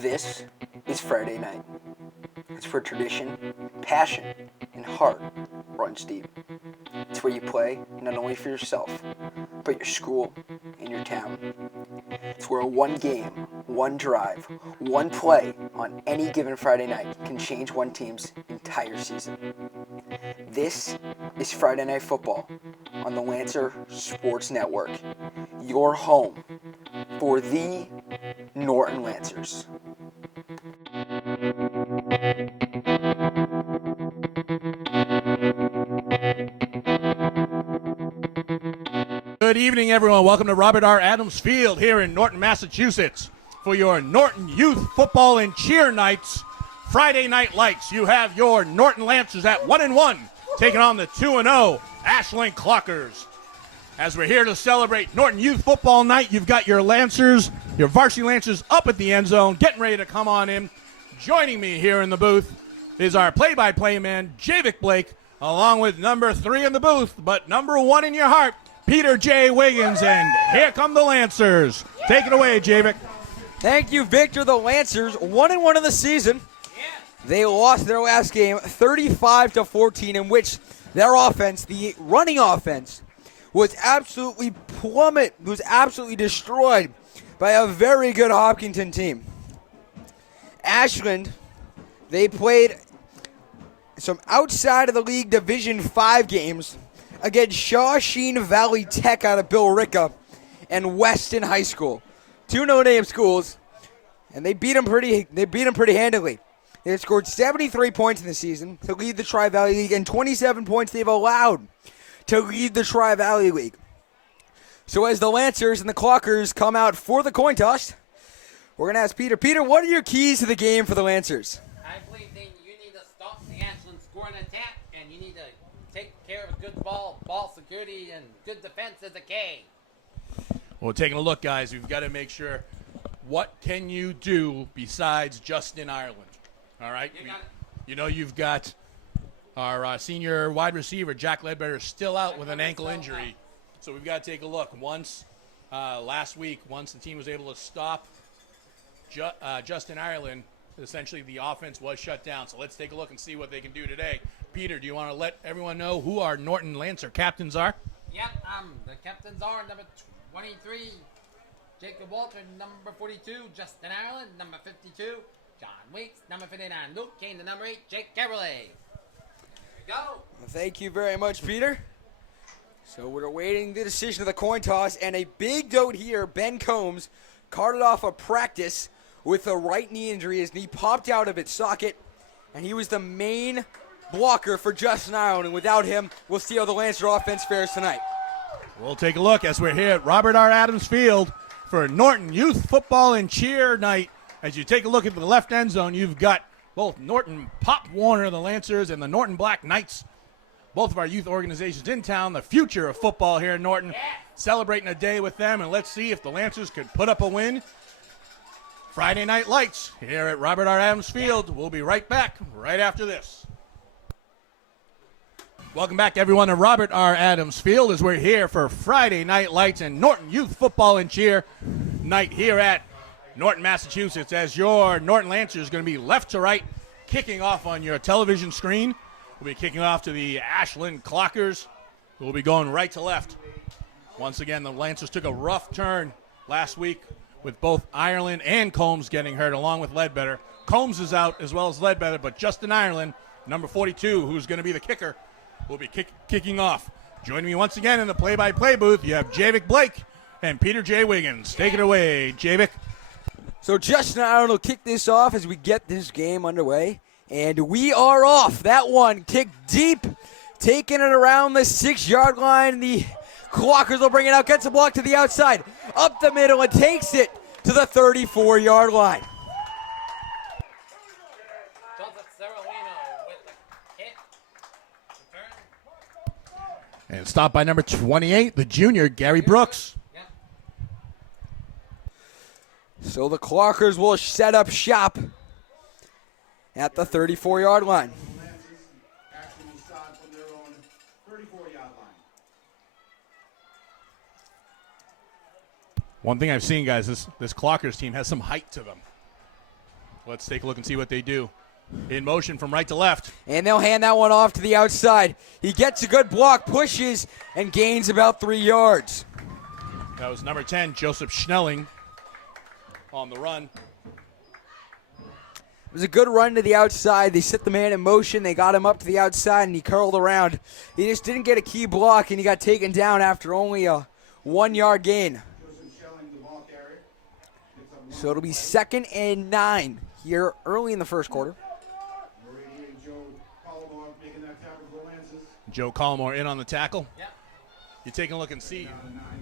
This is Friday night. It's where tradition, passion, and heart runs deep. It's where you play not only for yourself, but your school and your town. It's where one game, one drive, one play on any given Friday night can change one team's entire season. This is Friday Night Football on the Lancer Sports Network, your home for the Norton Lancers. Good evening, everyone. Welcome to Robert R. Adams Field here in Norton, Massachusetts for your Norton Youth Football and Cheer Nights. Friday Night Lights. You have your Norton Lancers at 1-1, taking on the 2-0 Ashland Clockers. As we're here to celebrate Norton Youth Football Night, you've got your Lancers, your varsity Lancers up at the end zone, getting ready to come on in. Joining me here in the booth is our play-by-play man, Javic Blake, along with number 3 in the booth, but number 1 in your heart, Peter J. Wiggins, and here come the Lancers. Take it away, Javic. Thank you, Victor. The Lancers, 1-1 in the season. They lost their last game 35-14, in which their offense, the running offense, was absolutely destroyed by a very good Hopkinton team. Ashland, they played some outside of the league Division 5 games against Shawsheen Valley Tech out of Billerica and Weston High School. 2 no-name schools, and they beat them pretty handily. They scored 73 points in the season to lead the Tri-Valley League, and 27 points they've allowed to lead the Tri-Valley League. So as the Lancers and the Clockers come out for the coin toss, we're going to ask Peter. Peter, what are your keys to the game for the Lancers? I believe you need to stop the Ashland scoring attack, and you need to take care of good ball security, and good defense is a K. Well, taking a look, guys, we've got to make sure, what can you do besides Justin Ireland? All right? You know you've got our senior wide receiver, Jack Ledbetter, still out with an ankle injury. So we've got to take a look. Last week, once the team was able to stop Justin Ireland, essentially the offense was shut down. So let's take a look and see what they can do today. Peter, do you want to let everyone know who our Norton Lancer captains are? Yep, the captains are number 23, Jacob Walter, number 42, Justin Ireland, number 52, John Weeks, number 59, Luke Kane, the number 8, Jake Caberlet. There we go. Thank you very much, Peter. So we're awaiting the decision of the coin toss, and a big note here, Ben Combs carted off a practice with a right knee injury. His knee popped out of its socket, and he was the main blocker for Justin Ireland, and without him, we'll see how the Lancer offense fares tonight. We'll take a look as we're here at Robert R. Adams Field for Norton Youth Football and Cheer Night. As you take a look at the left end zone, you've got both Norton Pop Warner, the Lancers, and the Norton Black Knights, both of our youth organizations in town, the future of football here in Norton, celebrating a day with them, and let's see if the Lancers could put up a win. Friday Night Lights here at Robert R. Adams Field. We'll be right back right after this. Welcome back, everyone, to Robert R. Adams Field as we're here for Friday Night Lights and Norton Youth Football and Cheer Night here at Norton, Massachusetts, as your Norton Lancers is going to be left to right, kicking off on your television screen. We'll be kicking off to the Ashland Clockers, who will be going right to left. Once again, the Lancers took a rough turn last week with both Ireland and Combs getting hurt, along with Ledbetter. Combs is out as well as Ledbetter, but Justin Ireland, number 42, who's going to be the kicker, will be kicking off. Joining me once again in the play-by-play booth, you have Javic Blake and Peter J. Wiggins. Take it away, Javic. So Justin Ireland will kick this off as we get this game underway. And we are off. That one kicked deep, taking it around the 6-yard line. The Clockers will bring it out, gets a block to the outside, up the middle, and takes it to the 34-yard line. And stopped by number 28, the junior, Gary Brooks. So the Clockers will set up shop at the 34-yard line. One thing I've seen, guys, this Clockers team has some height to them. Let's take a look and see what they do. In motion from right to left. And they'll hand that one off to the outside. He gets a good block, pushes, and gains about 3 yards. That was number 10, Joseph Schnelling, on the run. It was a good run to the outside. They set the man in motion. They got him up to the outside, and he curled around. He just didn't get a key block, and he got taken down after only a 1 yard gain. So it'll be 2nd and 9 here early in the first quarter. Joe Collmore in on the tackle. Yep. You're taking a look and see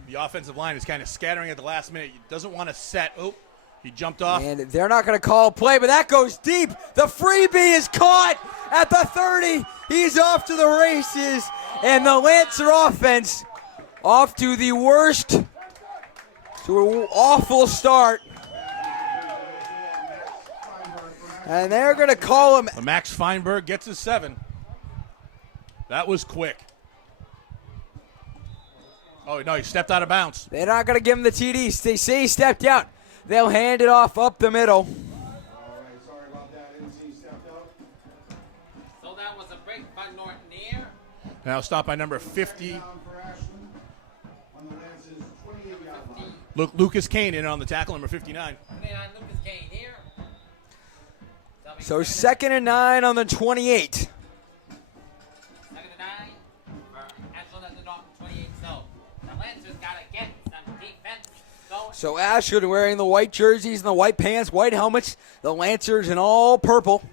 the offensive line is kind of scattering at the last minute. He doesn't want to set. Oh, he jumped off. And they're not going to call a play, but that goes deep. The freebie is caught at the 30. He's off to the races. And the Lancer offense off to the worst, to an awful start. And they're going to call him. Max Feinberg gets his 7. That was quick. Oh, no, he stepped out of bounds. They're not going to give him the TD. They say he stepped out. They'll hand it off up the middle. All right, sorry about that. Didn't see you stepped out. So that was a break by Norton here. Now stopped by number 50. Down for Ashland on the Lance's 28-yard line. Lucas Kane in on the tackle, number 59. 29, Lucas Kane here. So 2nd and 9 on the 28. 2nd and 9 for Ashland at the Norton 28. So the Lancers got to get some defense going. So Ashland wearing the white jerseys and the white pants, white helmets. The Lancers in all purple.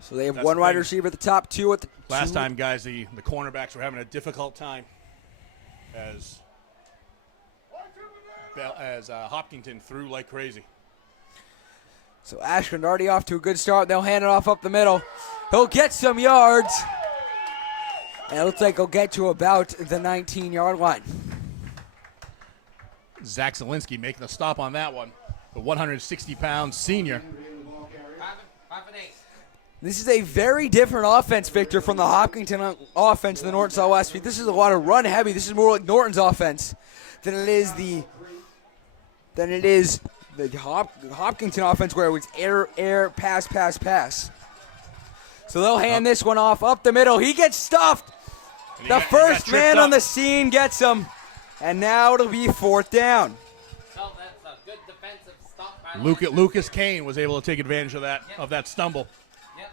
So they have That's one the wide thing. receiver at the top, 2 at the Last two. time, guys, the cornerbacks were having a difficult time as Hopkinton threw like crazy. So Ashland already off to a good start. They'll hand it off up the middle. He'll get some yards. And it looks like he'll get to about the 19-yard line. Zach Zielinski making the stop on that one. The 160-pound senior. 5 and 8. This is a very different offense, Victor, from the Hopkinton offense in the Norton Southwest. This is a lot of run heavy. This is more like Norton's offense than it is the Hopkinton offense, where it was air, pass, pass, pass. So they'll hand this one off up the middle. He gets stuffed. The first man on the scene gets him. And now it'll be 4th down. So that's a good defensive stop by the Lucas Kane was able to take advantage of that stumble. Yep.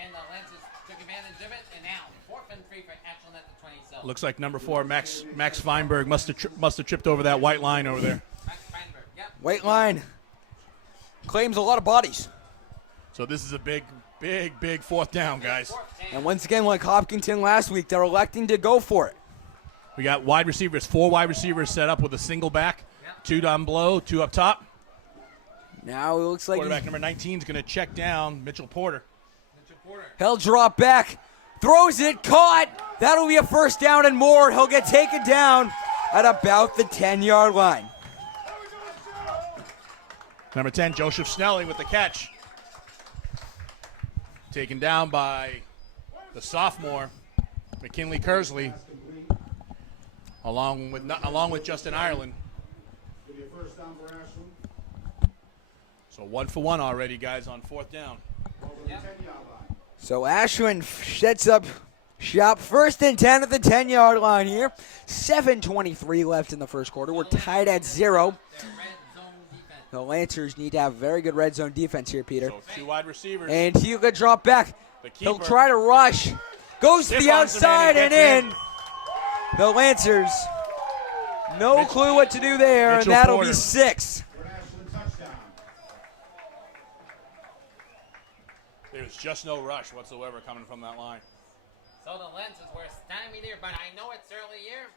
And the Lancers took advantage of it. And now 4th and 3 for Ashland at the 20. So Looks like number 4, Max Feinberg must have tripped over that white line over there. Max Feinberg. Yep. White line claims a lot of bodies. So this is a big 4th down, guys. 4th And down. once again, like Hopkinton last week, they're electing to go for it. We got 4 wide receivers set up with a single back. Yep. 2 down below, 2 up top. Now it looks like Quarterback number 19 is going to check down Mitchell Porter. Mitchell Porter. he'll drop back, throws it, caught. That'll be a 1st down and more. He'll get taken down at about the 10-yard line. Number 10, Joseph Snelling with the catch. Taken down by the sophomore, McKinley Kersley, along with Justin Ireland. Give you a first down for Ashland. So 1 for 1 already, guys, on 4th down. Over the 10-yard line. So Ashland sets up shop 1st and 10 at the 10-yard line here. 7:23 left in the first quarter. We're tied at 0. Their red zone defense. The Lancers need to have very good red zone defense here, Peter. So 2 wide receivers. And he'll get dropped back. The He'll keeper. try to rush. Goes to Stiff the arms him outside and and he in. The Lancers, no clue what to do there, and Mitchell that'll Porter. be 6. For an Ashland touchdown. There's just no rush whatsoever coming from that line. So the Lancers were stymied here, but I know it's early here.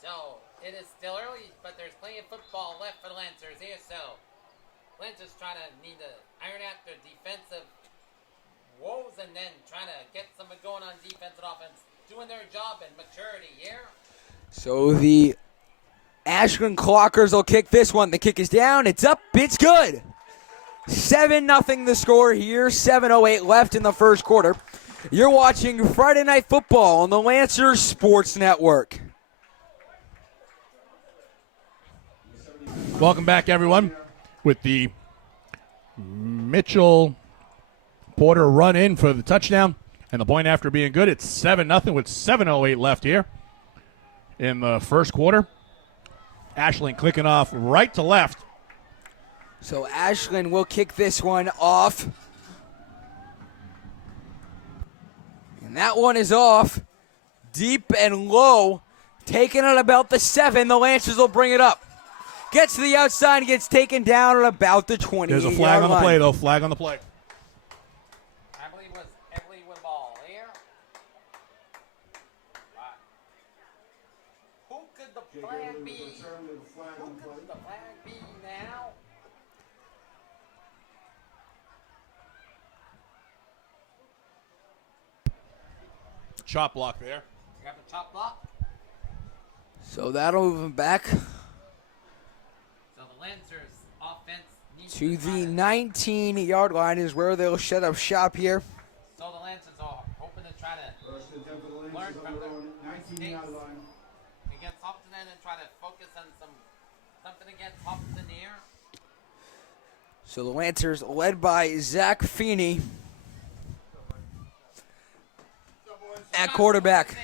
So it is still early, but there's plenty of football left for the Lancers here. So Lancers trying to need to iron out their defensive woes and then trying to get something going on defense and offense. Doing their job and maturity here. So the Ashland Clockers will kick this one. The kick is down. It's up. It's good. 7-0 the score here. 7:08 left in the first quarter. You're watching Friday Night Football on the Lancers Sports Network. Welcome back, everyone, with the Mitchell Porter run in for the touchdown. And the point after being good, it's 7-0 with 7:08 left here in the first quarter. Ashland clicking off right to left. So Ashland will kick this one off. And that one is off. Deep and low. Taking it about the 7. The Lancers will bring it up. Gets to the outside, gets taken down at about the 20. There's a flag on the play, though. Flag on the play. I believe was Emily with the ball here. Who could the flag be? Who could the flag be now? Chop block there. You got the chop block. So that'll move him back So the Lancers offense needs to try the 19-yard line is where they'll set up shop here. So the Lancers are hoping to try to First attempt for the learn Lancers from on their their own 19-yard mistakes line. against Hopton and try to focus on something against Hopton here. So the Lancers led by Zach Feeney at quarterback.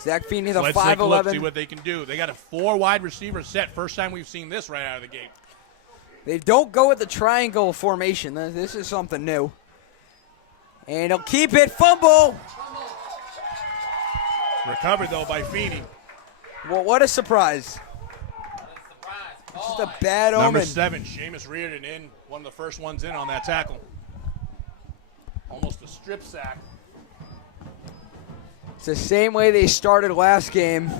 Zach Feeney, the Let's take a look, see 5'11". what they can do. They got a 4 wide receiver set. First time we've seen this right out of the gate. They don't go with the triangle formation. This is something new. And he'll keep it. Fumble. Recovered, though, by Feeney. Well, what a surprise. Just a bad Number omen. 7, Seamus Reardon in. One of the first ones in on that tackle. Almost a strip sack. It's the same way they started last game.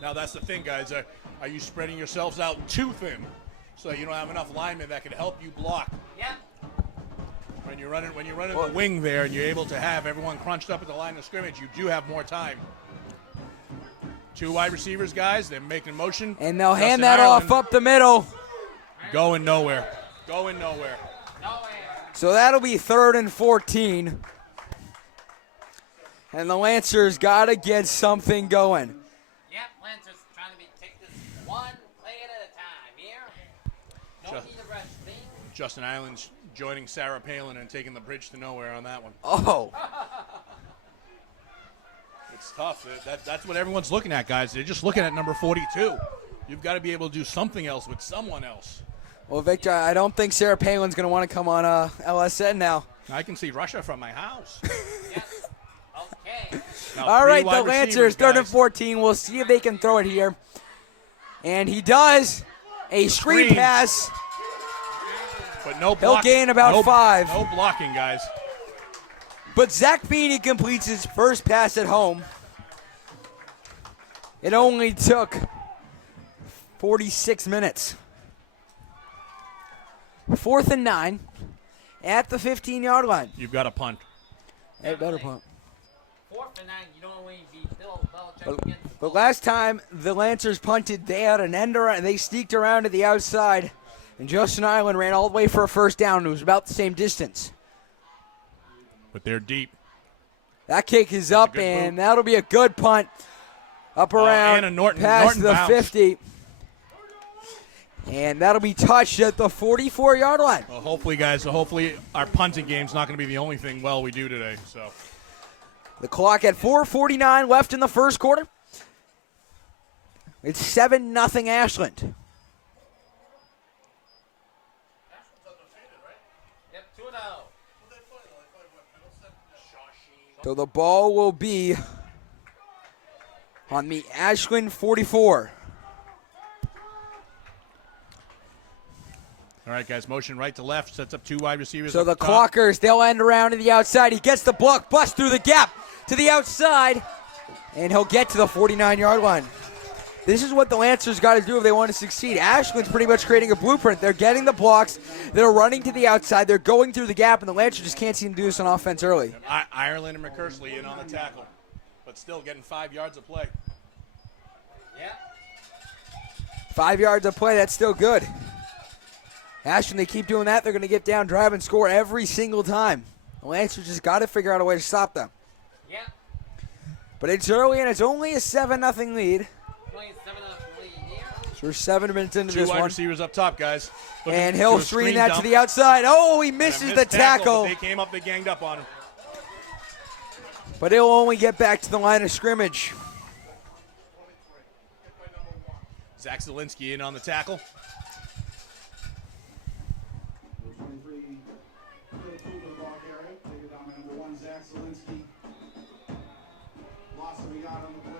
Now, that's the thing, guys. Are you spreading yourselves out too thin so that you don't have enough linemen that can help you block? Yeah. When you're running the wing there and you're able to have everyone crunched up at the line of scrimmage, you do have more time. 2 wide receivers, guys. They're making motion. And they'll Justin hand that Ireland, off up the middle. Going nowhere. Going nowhere. Nowhere. So that'll be 3rd and 14. And the Lancers got to get something going. Yep, Lancers trying to take this one play at a time here. No need to rush things. Justin Ireland's joining Sarah Palin and taking the bridge to nowhere on that one. Oh, It's tough. That's what everyone's looking at, guys. They're just looking at number 42. You've got to be able to do something else with someone else. well, Victor, I don't think Sarah Palin's going to want to come on LSN now. I can see Russia from my house. Yes. Okay. Now, All 3 right, the wide Lancers, receivers, 3rd and guys. 14. We'll see if they can throw it here. And he does. A screen Screen. pass. But no He'll blocking. gain about no, 5. No blocking, guys. But Zach Feeney completes his first pass at home. It only took 46 minutes. 4th and 9 at the 15-yard line. You've got a punt. Hey, better punt. 4th and 9, you don't want to be Bill Belichick against the But last time the Lancers punted, they had an end around. They sneaked around to the outside, and Justin Ireland ran all the way for a first down. It was about the same distance. But they're deep. That kick is up, good and move. that'll be a good punt. Up around Anna Norton. past Norton the bounced. 50. And that'll be touched at the 44-yard line. Well, hopefully, guys, hopefully our punting game's not going to be the only thing we do today. So The clock at 4:49 left in the first quarter. It's 7-0 Ashland. Yep, 2-0. So the ball will be on the Ashland 44. all right, guys, motion right to left, sets up 2 wide receivers. So up the top. Clockers, they'll end around to the outside. He gets the block, bust through the gap to the outside, and he'll get to the 49-yard line. This is what the Lancers got to do if they want to succeed. Ashland's pretty much creating a blueprint. They're getting the blocks. They're running to the outside. They're going through the gap, and the Lancers just can't seem to do this on offense early. Ireland and McCursley in on the tackle, but still getting 5 yards of play. Yep. 5 yards of play, that's still good. Ashland, they keep doing that, they're going to get down, drive, and score every single time. The Lancers just got to figure out a way to stop them. Yep. But it's early, and it's only a 7-0 lead. Only a 7-0 lead here. So we're 7 minutes into Two this wide one. receivers up top, guys. Looking And to he'll a screen that to dump. the outside. Oh, he And a misses the missed tackle. but they came up, they ganged up on him. But he'll only get back to the line of scrimmage. Zach Zielinski in on the tackle. Number 23, Phil Kruger, the ball carrier. Take it down by number 1, Zach Zielinski. Loss of a yard on the play.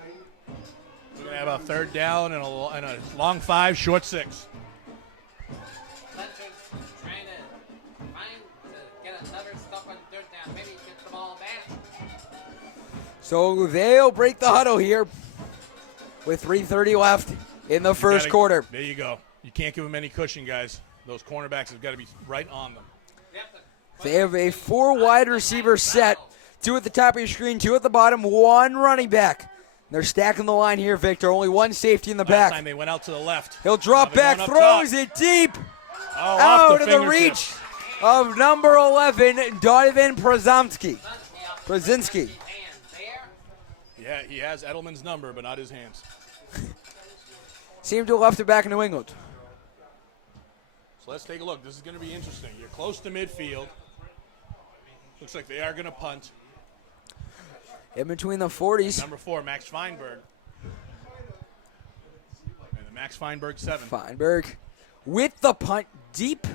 We're going to have a third down and a long 5, short 6. Fletcher's trying to find to get another stop on third down. Maybe get the ball back. So they'll break the huddle here with 3:30 left in the first quarter. There you go. You can't give them any cushion, guys. Those cornerbacks have got to be right on them. They have a 4 wide receiver set. 2 at the top of your screen, 2 at the bottom, 1 running back. They're stacking the line here, Victor. Only 1 safety in the Last back. time they went out to the left. He'll drop Now they're back, going up throws top. it deep. Oh, off Out the of the fingertip. reach of number 11, Donovan Przinski. Yeah, he has Edelman's number, but not his hands. Seemed to have left it back in New England. So let's take a look. This is going to be interesting. You're close to midfield. Looks like they are going to punt. In between the 40s. Number 4, Max Feinberg. And the Max Feinberg 7. Feinberg with the punt deep.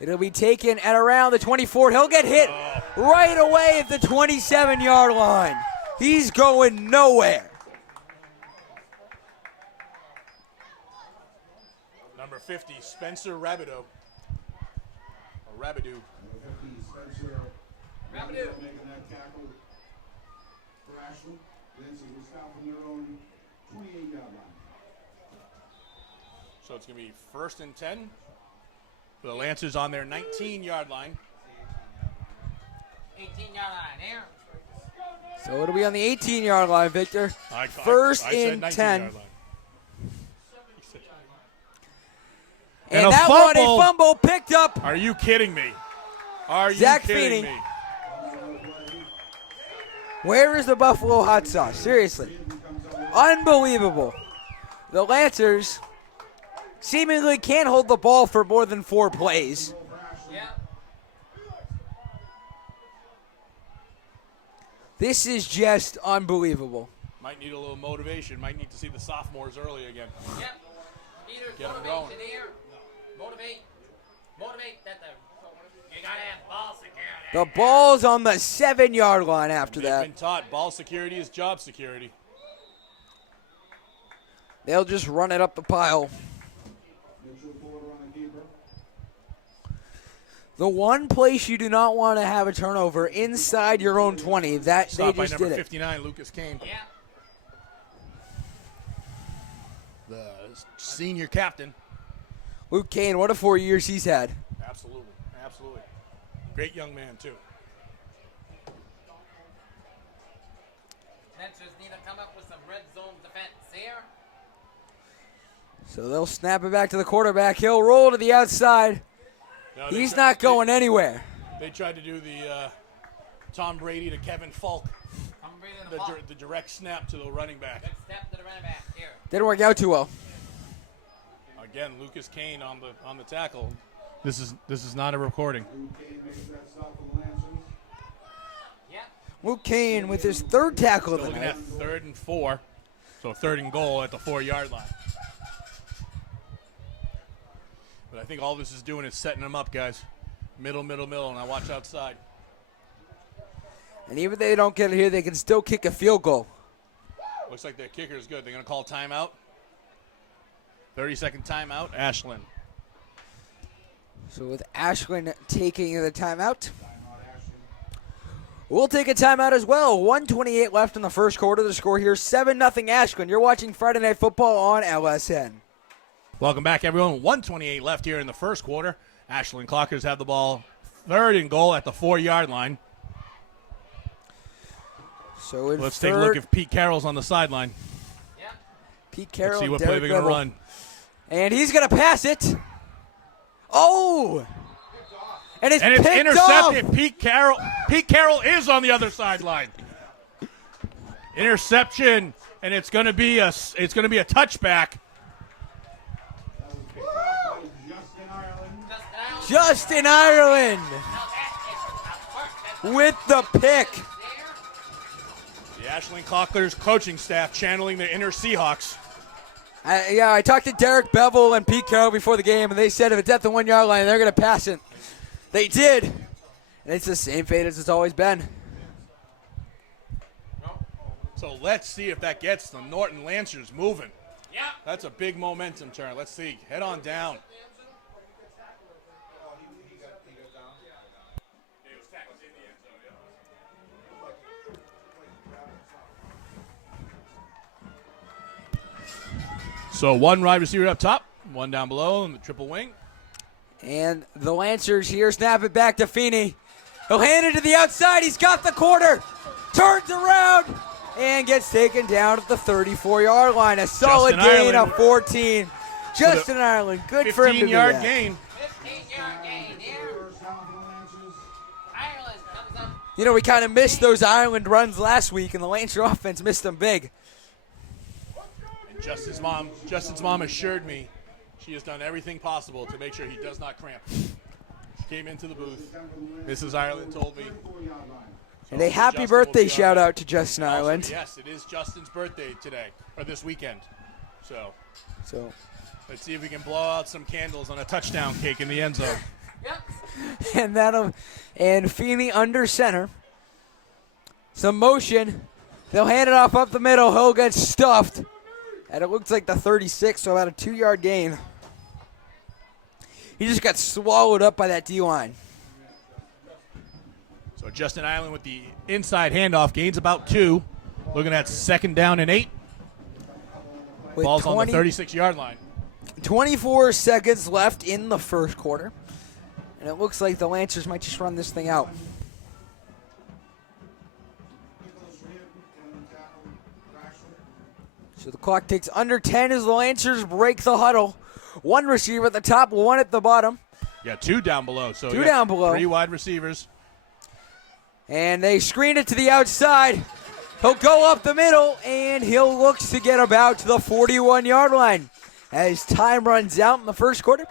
It'll be taken at around the 24. He'll get hit right away at the 27-yard line. He's going nowhere. Number 50, Spencer Rabideau. Or Rabideau. Number 50, Spencer. Making that tackle for Ashland. Lancers will stop from their own 28-yard line. So it's going to be 1st and 10. For the Lancers on their 19-yard line. 18-yard line here. So it'll be on the 18-yard line, Victor. I First said and 19 10. yard line. And a that fumble. one, a fumble picked up. Are you kidding me? Are Zach you kidding Feeney. me? Where is the Buffalo hot sauce? Seriously. Unbelievable. The Lancers seemingly can't hold the ball for more than 4 plays. Yeah. This is just unbelievable. Might need a little motivation. Might need to see the sophomores early again. Yep. Peter's Get 'em motivation going. here. Motivate that you gotta have ball security. The ball's on the 7-yard line after They've that. been taught ball security is job security. They'll just run it up the pile. Mitchell Porter on the keeper. The one place you do not want to have a turnover inside your own 20, that they Stopped by just number did it. 59, Lucas Kane. Yeah. The senior captain. Luke Kane, what a 4 years he's had. Absolutely. Absolutely. Great young man, too. Lancers need to come up with some red zone defense here. So they'll snap it back to the quarterback. He'll roll to the outside. No, He's not going anywhere. They tried to do the Tom Brady to Kevin Falk, Come bring in the ball. the direct snap to the running back. Good step to the running back here. Didn't work out too well. Again, Lucas Kane on the tackle. This is not a recording. Luke Kane makes that stop for the Lancers. Yep. Luke Kane with his 3rd tackle of Still the looking night. at 3rd and 4, so 3rd and goal at the 4-yard line. But I think all this is doing is setting them up, guys. Middle, now watch outside. And even if they don't get it here, they can still kick a field goal. Looks like their kicker is good. They're going to call timeout. 30-second timeout, Ashland. So with Ashland taking the timeout, we'll take a timeout as well. 1:28 left in the first quarter. The score here, 7-0 Ashland. You're watching Friday Night Football on LSN. Welcome back, everyone. 1:28 left here in the first quarter. Ashland Clockers have the ball 3rd and goal at the 4-yard line. So in Let's take a look if Pete Carroll's on the sideline. Yep. Pete Carroll Let's see and what play Derek they're going to Bevel. run. And he's going to pass it. Oh! And it's And it's picked intercepted. off. Pete Carroll is on the other sideline. Interception, and it's going to be a touchback. Justin Ireland with the pick. The Ashland Clocklers coaching staff channeling the inner Seahawks. I talked to Derek Bevel and Pete Carroll before the game, and they said if it's at the 1 yard line, they're going to pass it. They did. And it's the same fate as it's always been. So let's see if that gets the Norton Lancers moving. Yeah. That's a big momentum turn. Let's see. Head on down. So one wide receiver up top, one down below in the triple wing. And the Lancers here snap it back to Feeney. He'll hand it to the outside. He's got the corner. Turns around and gets taken down at the 34-yard line. A solid gain of 14. Justin Ireland, good for him to do that. 15-yard gain. 15-yard gain here. Ireland comes up. You know, we kind of missed those Ireland runs last week, and the Lancer offense missed them big. And Justin's mom assured me she has done everything possible to make sure he does not cramp. She came into the booth. Mrs. Ireland told me. And a happy Justin birthday will be shout all right. out to Justin Ireland. Yes, it is Justin's birthday today, or this weekend. So let's see if we can blow out some candles on a touchdown cake in the end zone. Yep. And Feeney under center. Some motion. They'll hand it off up the middle. He'll get stuffed. And it looks like the 36, so about a 2-yard gain. He just got swallowed up by that D-line. So Justin Ireland with the inside handoff gains about 2. Looking at 2nd down and 8. With Ball's on the 36-yard line. 24 seconds left in the first quarter. And it looks like the Lancers might just run this thing out. So the clock ticks under 10 as the Lancers break the huddle. One receiver at the top, one at the bottom. Yeah, 2 down below. So Two down below. 3 wide receivers. And they screen it to the outside. He'll go up the middle, and he'll look to get about to the 41-yard line as time runs out in the first quarter.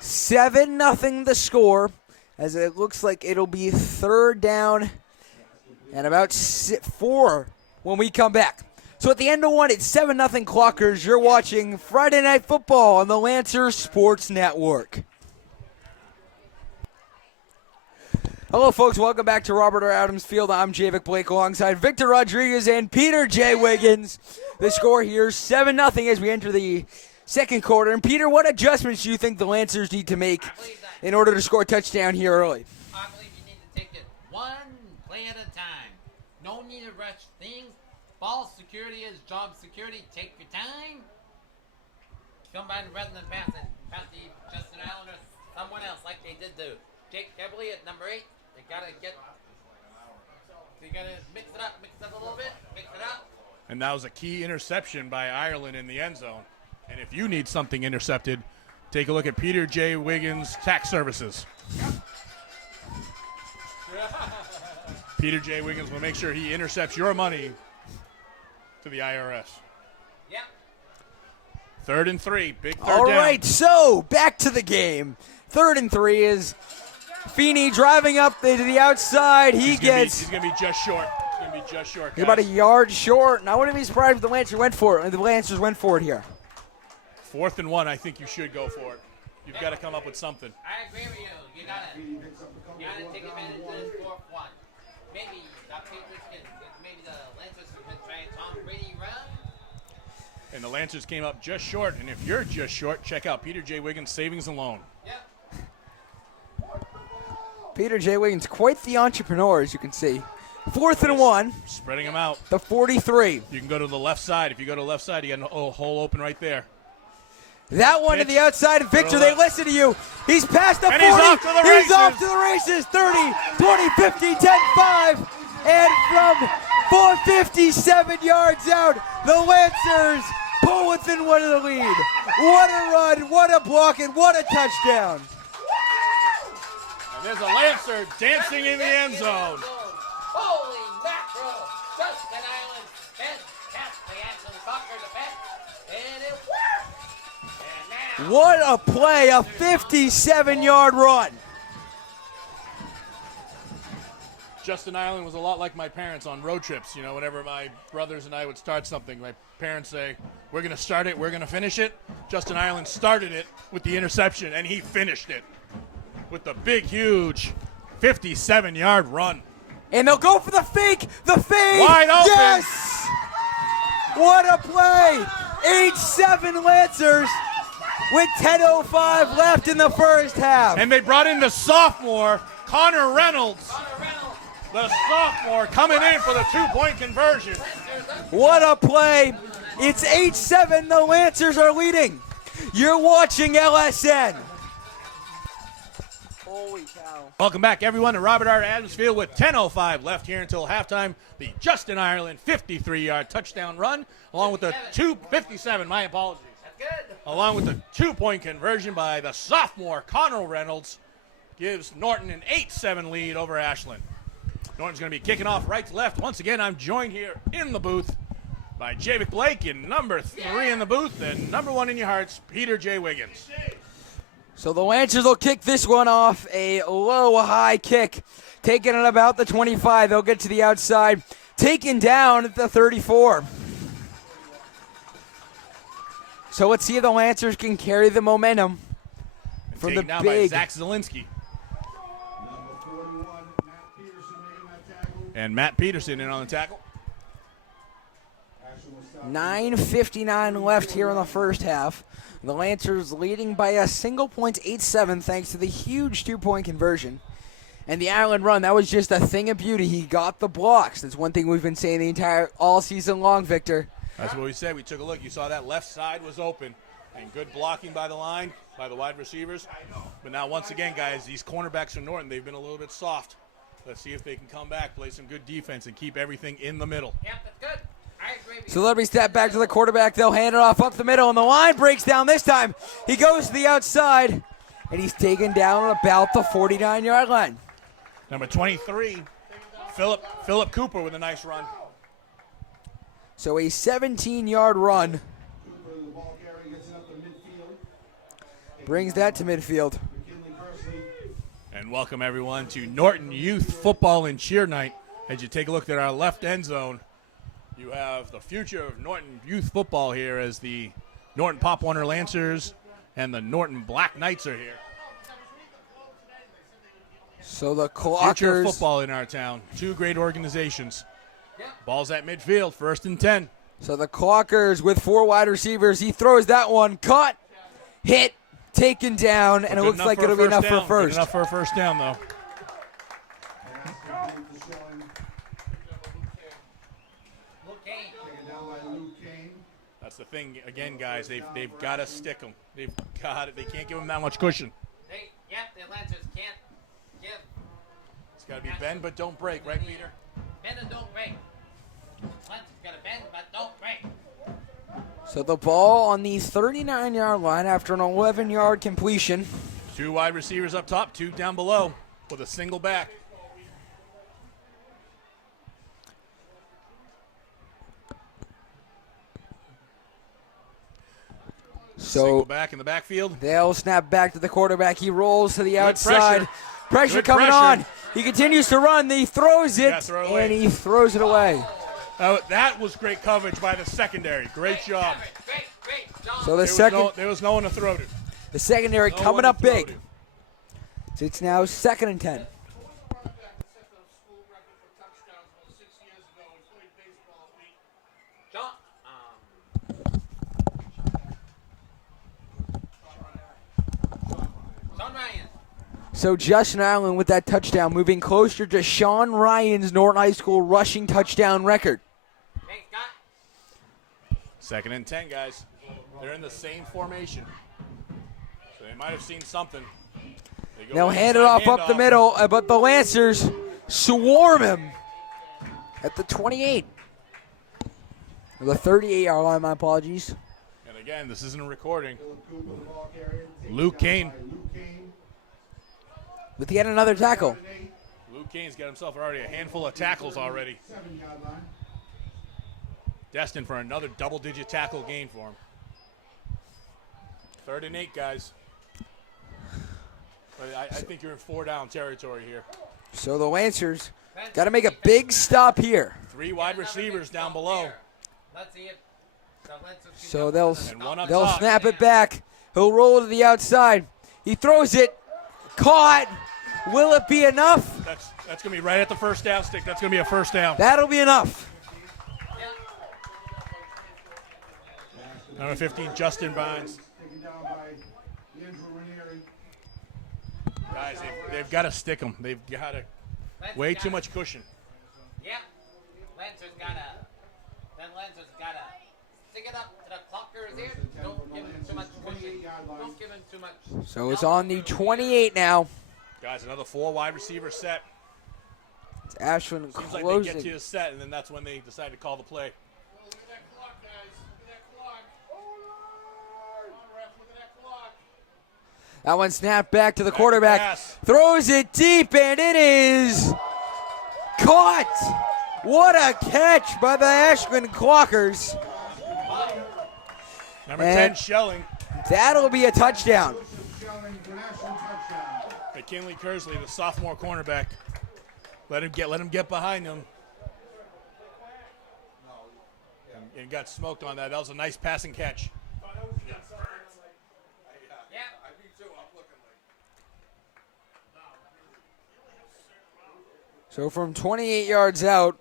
7-0 the score, as it looks like it'll be 3rd down and about 4 when we come back. So at the end of one, it's 7-0 Clockers. You're watching Friday Night Football on the Lancer Sports Network. Hello, folks. Welcome back to Robert R. Adams Field. I'm Javik Blake alongside Victor Rodriguez and Peter J. Wiggins. The score here, 7-0 as we enter the second quarter. And, Peter, what adjustments do you think the Lancers need to make in order to score a touchdown here early? I believe you need to take it one play at a time. No need to rush things. Ball security is job security. Take your time. Combine rather than passing. Pass to Justin Allen or someone else like they did do. Jake Kebley at number 8. They gotta mix it up a little bit, mix it up. And that was a key interception by Ireland in the end zone. And if you need something intercepted, take a look at Peter J. Wiggins Tax Services. Peter J. Wiggins will make sure he intercepts your money to the IRS. Yep. 3rd and 3, big third All down. right, so back to the game. 3rd and 3 is Feeney driving up to the outside. He's going to be just short. He's going to be just short, He's about a guys. yard short. And I wouldn't be surprised if the Lancers went for it here. 4th and 1, I think you should go for it. You've got to come up with something. I agree with you. You gotta take advantage of this 4th one. Maybe the Lancers have been trying Tom Brady run. And the Lancers came up just short. And if you're just short, check out Peter J. Wiggins Savings and Loan. Yep. Peter J. Wiggins, quite the entrepreneur, as you can see. 4th and 1, Spreading them out. the 43. You can go to the left side. If you go to the left side, you got a hole open right there. That one to the outside. Victor, they listen to you. He's past the 40. And he's off to the races. He's off to the races. 30, 20, 50, 10, 5. And from 457 yards out, the Lancers pull within one of the lead. What a run, what a block, and what a touchdown. And there's a Lancer dancing in the end zone. Holy mackerel! Justin Island head taps the Ashland Clocker to pass, and it worked! And now What a play, a 57-yard run. Justin Ireland was a lot like my parents on road trips. You know, whenever my brothers and I would start something, my parents say, we're going to start it, we're going to finish it. Justin Ireland started it with the interception, and he finished it with the big, huge 57-yard run. And they'll go for the fake. The fade. Wide open. Yes. What a play. 8-7 Lancers with 10:05 left in the first half. And they brought in the sophomore, Connor Reynolds. The sophomore coming in for the two-point conversion. What a play. It's 8-7. The Lancers are leading. You're watching LSN. Holy cow. Welcome back, everyone, to Robert R. Adams Field with 10:05 left here until halftime. The Justin Ireland 53-yard touchdown run, along with the 257, my apologies. That's good. Along with the two-point conversion by the sophomore, Connor Reynolds, gives Norton an 8-7 lead over Ashland. Norton's going to be kicking off right to left. Once again, I'm joined here in the booth by Javic Blake, and number 3 in the booth, and number 1 in your hearts, Peter J. Wiggins. So the Lancers will kick this one off, a low-high kick. Taking it about the 25. They'll get to the outside. Taken down at the 34. So let's see if the Lancers can carry the momentum from the Taken down big. by Zach Zielinski. Number 41, Matt Peterson making that tackle. And Matt Peterson in on the tackle. Ashland will stop. 9:59 left here in the first half. The Lancers leading by a single point, 8-7, thanks to the huge two-point conversion. And the Ireland run, that was just a thing of beauty. He got the blocks. That's one thing we've been saying all season long, Victor. That's what we said. We took a look. You saw that left side was open. And good blocking by the line, by the wide receivers. But now, once again, guys, these cornerbacks from Norton, they've been a little bit soft. Let's see if they can come back, play some good defense, and keep everything in the middle. Yep, that's good. I agree with you. So let me step back to the quarterback. They'll hand it off up the middle, and the line breaks down this time. He goes to the outside, and he's taken down at about the 49-yard line. Number 23, Philip Cooper with a nice run. So a 17-yard run Cooper, the ball carrier, gets it up to midfield. brings that to midfield. McKinley Kersley. And welcome, everyone, to Norton Youth Football and Cheer Night. As you take a look at our left end zone, you have the future of Norton Youth Football here as the Norton Pop Warner Lancers and the Norton Black Knights are here. So the Future of Clockers. football in our town. Two great organizations. Ball's at midfield, 1st and 10. So the Clockers with 4 wide receivers. He throws that one, caught, hit, taken down, and it Good looks enough like for a it'll be first enough for down. a first. Good enough for a first down, though. And that's complete the showing. Luke Kane. Taken down by Luke Kane. That's the thing, again, guys. They've got to stick them. They've got it. They can't give them that much cushion. Yep, the Lancers can't give. It's got to be bend but don't break, right, Peter? Bend and don't break. Lancers got to bend, but don't break. So the ball on the 39-yard line after an 11-yard completion. 2 wide receivers up top, 2 down below with a single back. Single So back in the backfield. they'll snap back to the quarterback. He rolls to the outside. Pressure Good coming pressure. on. He continues to run. He throws it, Yeah, throw it away. and he throws it away. That was great coverage by the secondary. Great job. Great job. So the There was no one to throw to. the secondary No coming one to up throw big. to. So it's now 2nd and 10. John, John Ryan. So Justin Ireland with that touchdown, moving closer to Sean Ryan's Norton High School rushing touchdown record. Hey, Scott. 2nd and 10, guys. They're in the same formation. So they might have seen something. They go They'll hand it inside off up the handoff. middle, but the Lancers swarm him at the 28. Or the 38-yard line, my apologies. And again, this isn't a recording. Philip Cooper, the ball carrier. Taken Luke down Kane. by Luke Kane. With yet another tackle. 8, Luke Kane's got himself already a handful of tackles already. 7-yard line. Destined for another double-digit tackle gain for him. 3rd and 8, guys. But I think you're in 4-down territory here. So the Lancers got to make a big stop here. 3 wide receivers down below. Let's see it. So they'll And one up they'll top. snap it back. He'll roll to the outside. He throws it. Caught. Will it be enough? That's going to be right at the first down stick. That's going to be a first down. That'll be enough. Number 15, Justin Bynes. Taken down by Andrew Ranieri. Guys, they've got to stick them. They've got to way too much cushion. Yeah. Lancer's gotta stick it up to the clockers here. Don't give him too much cushion. Don't give him too much. So it's on the 28 now. Guys, another 4 wide receiver set. It's Ashland Seems like they get to closing. the set, and then that's when they decide to call the play. That one snapped back to the Back to quarterback. pass. Throws it deep, and it is caught. What a catch by the Ashland Clockers. Number And- 10, Schelling. That'll be a touchdown. Shelling for an Ashland touchdown. McKinley Kersley, the sophomore cornerback. Let him get behind him. And got smoked on that. That was a nice passing catch. Yeah. So from 28 yards out,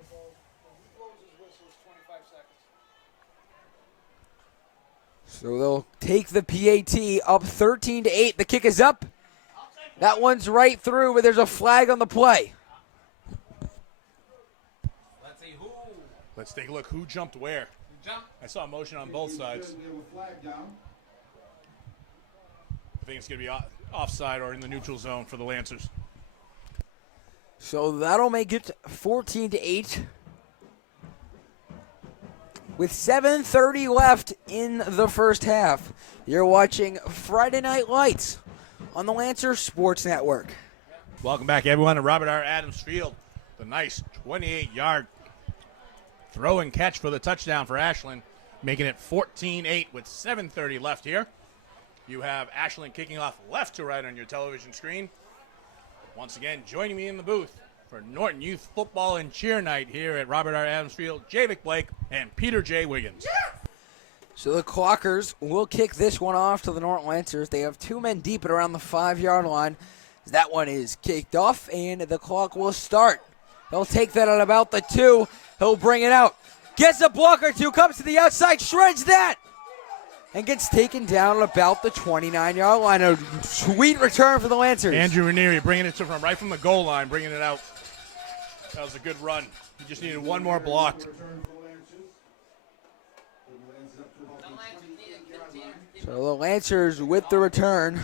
so they'll take the PAT up 13-8. The kick is up. That one's right through, but there's a flag on the play. Let's see who Let's take a look. Who jumped where? jumped. I saw a motion on both sides. We have a flag down. I think it's going to be offside or in the neutral zone for the Lancers. So that'll make it 14-8. With 7:30 left in the first half, you're watching Friday Night Lights on the Lancer Sports Network. Welcome back, everyone, to Robert R. Adams Field. The nice 28-yard throw and catch for the touchdown for Ashland, making it 14-8 with 7:30 left here. You have Ashland kicking off left to right on your television screen. Once again, joining me in the booth for Norton Youth Football and Cheer Night here at Robert R. Adams Field, Javic Blake and Peter J. Wiggins. So the Clockers will kick this one off to the Norton Lancers. They have 2 men deep at around the 5-yard line. That one is kicked off, and the clock will start. They'll take that at about the 2. He'll bring it out. Gets a block or 2, comes to the outside, shreds that, and gets taken down at about the 29-yard line. A sweet return for the Lancers. Andrew Ranieri bringing it to from right from the goal line, bringing it out. That was a good run. He just needed one more block. Return for the Lancers. The Lancers up to about The the Lancers need to 28-yard line. So the Lancers with the return. Rarely.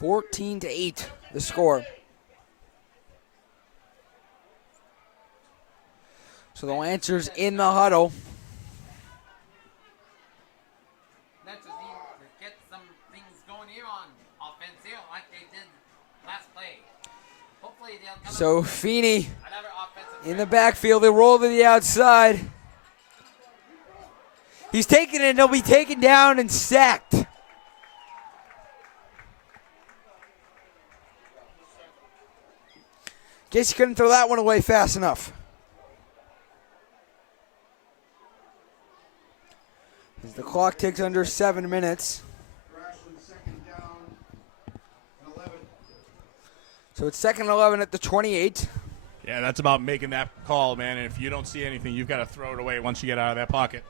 Come on, 14-8, the score. So the Lancers in the huddle. Lancers need to get some things going here on offense here like they did last play. Hopefully they'll come So up Feeney with another offensive in the backfield. They roll to the outside. He's taking it, and he'll be taken down and sacked. Guess you couldn't throw that one away fast enough. As the clock ticks under 7 minutes. for Ashland, second down and 11. So it's 2nd and 11 at the 28. Yeah, that's about making that call, man. And if you don't see anything, you've got to throw it away once you get out of that pocket.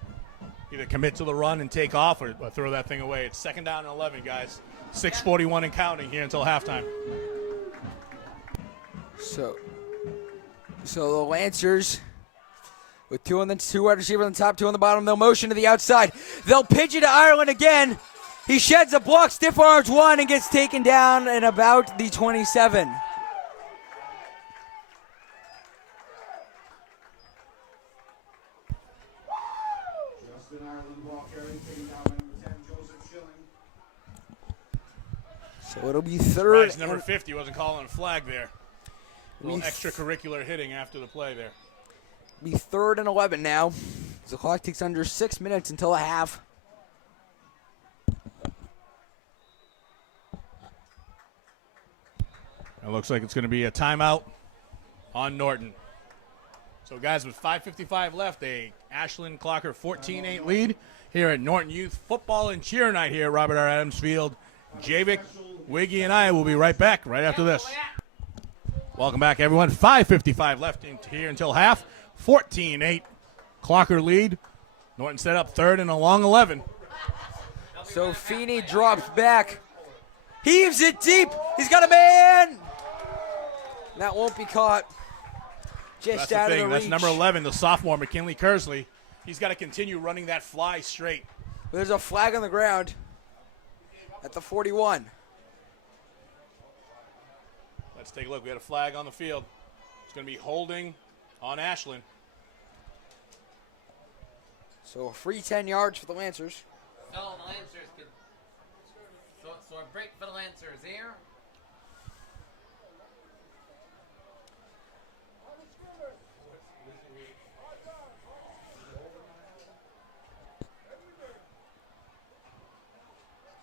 Either commit to the run and take off or throw that thing away. It's 2nd down and 11, guys. 6:41 and counting here until halftime. So the Lancers with 2 on the 2 wide receivers on the top, 2 on the bottom. They'll motion to the outside. They'll pitch it to Ireland again. He sheds a block, stiff arms one, and gets taken down at about the 27. Justin Ireland ball carry, taken down by number 10, Joseph Schilling. So it'll be 3rd. Surprised number 50 wasn't calling a flag there. A little extracurricular hitting after the play there. Be 3rd and 11 now. The clock takes under 6 minutes until a half. It looks like it's going to be a timeout on Norton. So, guys, with 5:55 left, a Ashland Clocker 14-8 lead here at Norton Youth Football and Cheer Night here at Robert R. Adams Field. Javik, Wiggy, and I will be right back right after this. Welcome back, everyone. 5:55 left here until half. 14-8 Clocker lead. Norton set up 3rd and a long 11. So Feeney drops back. Heaves it deep. He's got a man. That won't be caught. Just That's out the of thing. the That's reach. number 11, the sophomore, McKinley Kersley. He's got to continue running that fly straight. There's a flag on the ground at the 41. Let's take a look. We had a flag on the field. It's going to be holding on Ashland. So a free 10 yards for the Lancers. So the Lancers could. So a break for the Lancers here.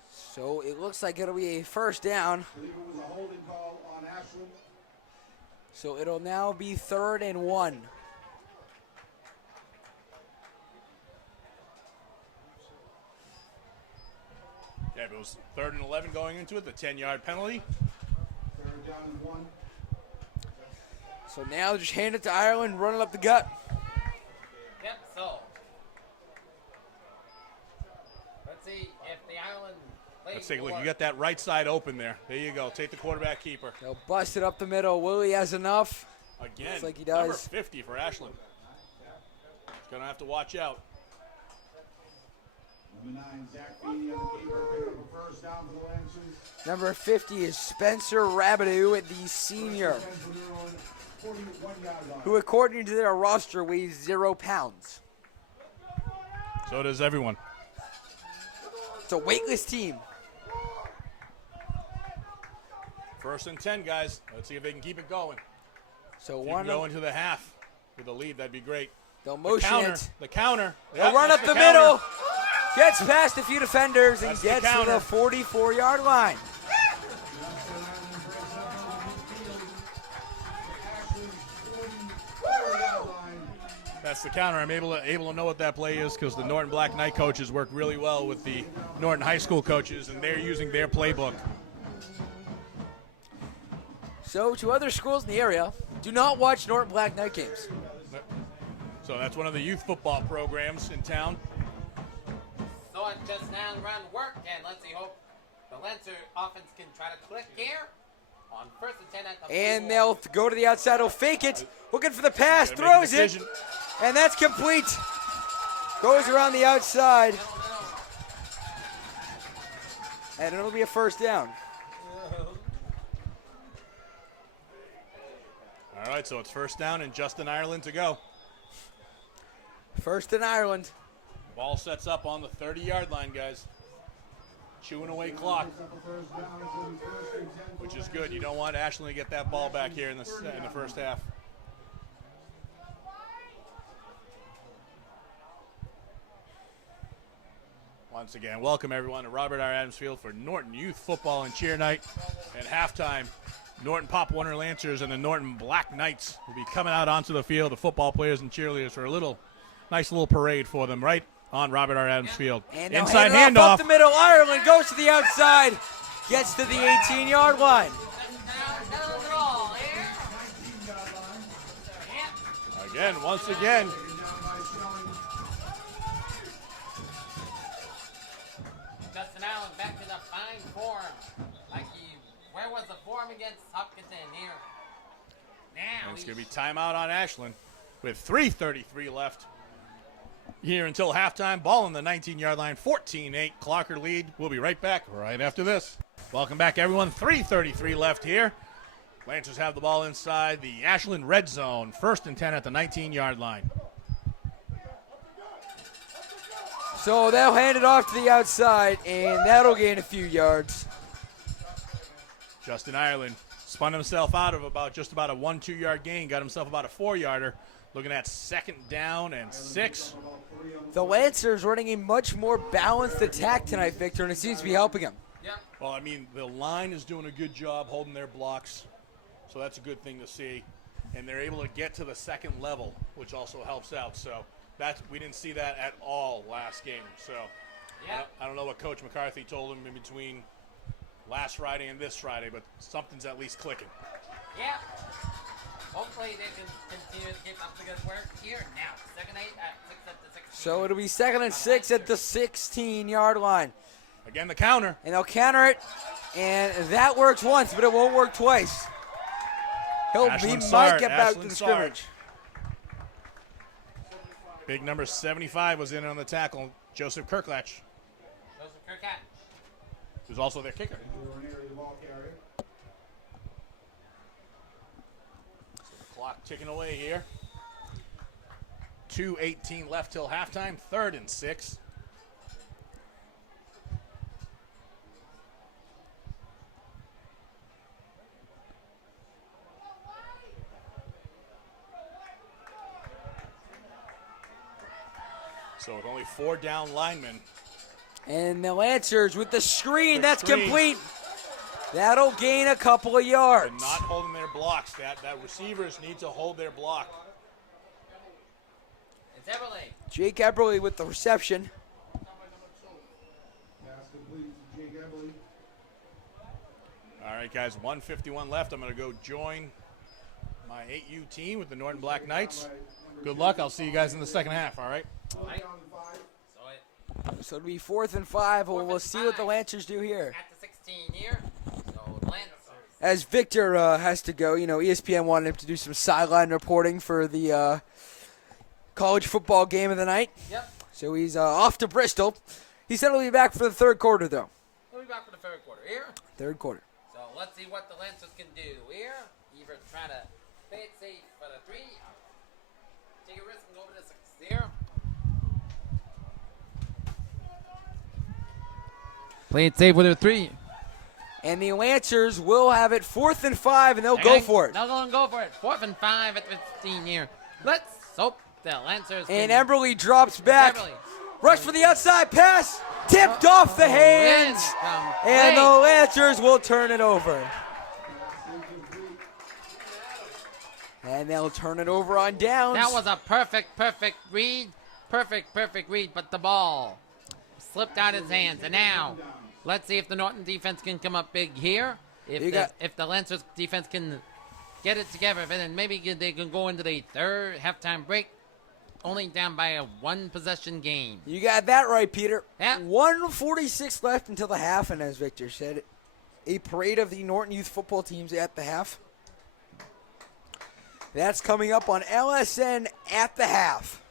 So it looks like it'll be a first down. I believe it was a holding call on Ashland. So it'll now be 3rd and 1. Yeah, but it was 3rd and 11 going into it, the 10-yard penalty. 3rd down and 1. So now just hand it to Ireland, running up the gut. Yep, so. Let's see if the Island plays. Let's take a look. You got that right side open there. There you go. Take the quarterback keeper. They'll bust it up the middle. Willie has enough. Again, Looks like he number does. 50 for Ashland. He's going to have to watch out. Number 9, Zach Feeney on the keeper, picking up a first down for the Lancers. Number 50 is Spencer Rabideau, the senior, Central Neuron, 41-yard line. who according to their roster weighs 0 pounds. So does everyone. It's a weightless team. 1st and 10, guys. Let's see if they can keep it going. So If you one can go into the half with a lead, that'd be great. they'll The motion counter. it. The counter. They'll Yep, run that's up the counter. middle. Gets past a few defenders and That's the gets to counter. the 44-yard line. That's the counter. I'm able to know what that play is because the Norton Black Knight coaches work really well with the Norton High School coaches, and they're using their playbook. So to other schools in the area, do not watch Norton Black Knight games. So that's one of the youth football programs in town. So it just now run work, and let's see, hope the Lancer offense can try to click here on 1st and 10 at the And 41. they'll go to the outside. He'll fake it. Looking for the pass. Gotta make a Throws it. decision. And that's complete. Goes around the outside. And it'll be a first down. All right, so it's 1st down and Justin Ireland to go. First in Ireland. Ball sets up on the 30-yard line, guys. Chewing away clock, which is good. You don't want Ashland to get that ball back here in the first half. Once again, welcome everyone to Robert R. Adams Field for Norton Youth Football and Cheer Night. At halftime, Norton Pop Warner Lancers and the Norton Black Knights will be coming out onto the field, the football players and cheerleaders, for a nice little parade for them right on Robert R. Adams Field. And they'll Inside hand it off handoff. up the middle. Ireland goes to the outside. Gets to the 18-yard line. Again, once again. Justin Allen back to the fine form. Where was the form against Hopkinton here? Now And it's going to be timeout on Ashland with 3:33 left here until halftime. Ball on the 19-yard line, 14-8 Clocker lead. We'll be right back right after this. Welcome back, everyone. 3:33 left here. Lancers have the ball inside the Ashland red zone. 1st and 10 at the 19-yard line. So they'll hand it off to the outside, and that'll gain a few yards. Justin Ireland Spun himself out of just about a 1-2 yard gain. Got himself about a 4-yarder. Looking at 2nd down and 6. The Lancers running a much more balanced attack tonight, Victor, and it seems to be helping him. Well, I mean, the line is doing a good job holding their blocks, so that's a good thing to see. And they're able to get to the 2nd level, which also helps out. So we didn't see that at all last game. So I don't know what Coach McCarthy told him in between last Friday and this Friday, but something's at least clicking. Yeah. Hopefully they can continue to keep up the good work here. Now, 2nd 8 at 6 at the 16. So it'll be 2nd and 6 at the 16-yard line. Again, the counter. And they'll counter it, and that works once, but it won't work twice. He might get back to the scrimmage. Big number 75 was in on the tackle, Joseph Kirklatch. Who's also their kicker. So the clock ticking away here. 2:18 left till halftime, 3rd and 6. So with only 4 down linemen. And the Lancers with the screen, that's complete. That'll gain a couple of yards. They're not holding their blocks. That receivers need to hold their block. It's Eberle. Jake Eberle with the reception. All right, guys, 1:51 left. I'm going to go join my 8U team with the Norton Black Knights. Good luck. I'll see you guys in the second half, all right? So it'll be 4th and 5. We'll see what the Lancers do here. At the 16 here. So Lancers. As Victor has to go, ESPN wanted him to do some sideline reporting for the college football game of the night. Yep. So he's off to Bristol. He said he'll be back for the 3rd quarter, though. We'll be back for the 3rd quarter here. 3rd quarter. So let's see what the Lancers can do here. Either try to play it safe for the 3, take a risk and go over the 6 here. Play it safe with a 3. And the Lancers will have it 4th and 5, and they'll go for it. They'll go for it. 4th and 5 at 15 here. Let's hope the Lancers And can. Eberle drops back. Eberle. Rush for the outside pass. Tipped off the hands. And the Lancers will turn it over. And they'll turn it over on downs. That was a perfect read. Perfect read, but the ball slipped out his hands. And now, let's see if the Norton defense can come up big here. If the Lancers defense can get it together, then maybe they can go into the 3rd halftime break, only down by a 1-possession game. You got that right, Peter. Yeah. 1:46 left until the half, and as Victor said, a parade of the Norton youth football teams at the half. That's coming up on LSN at the half.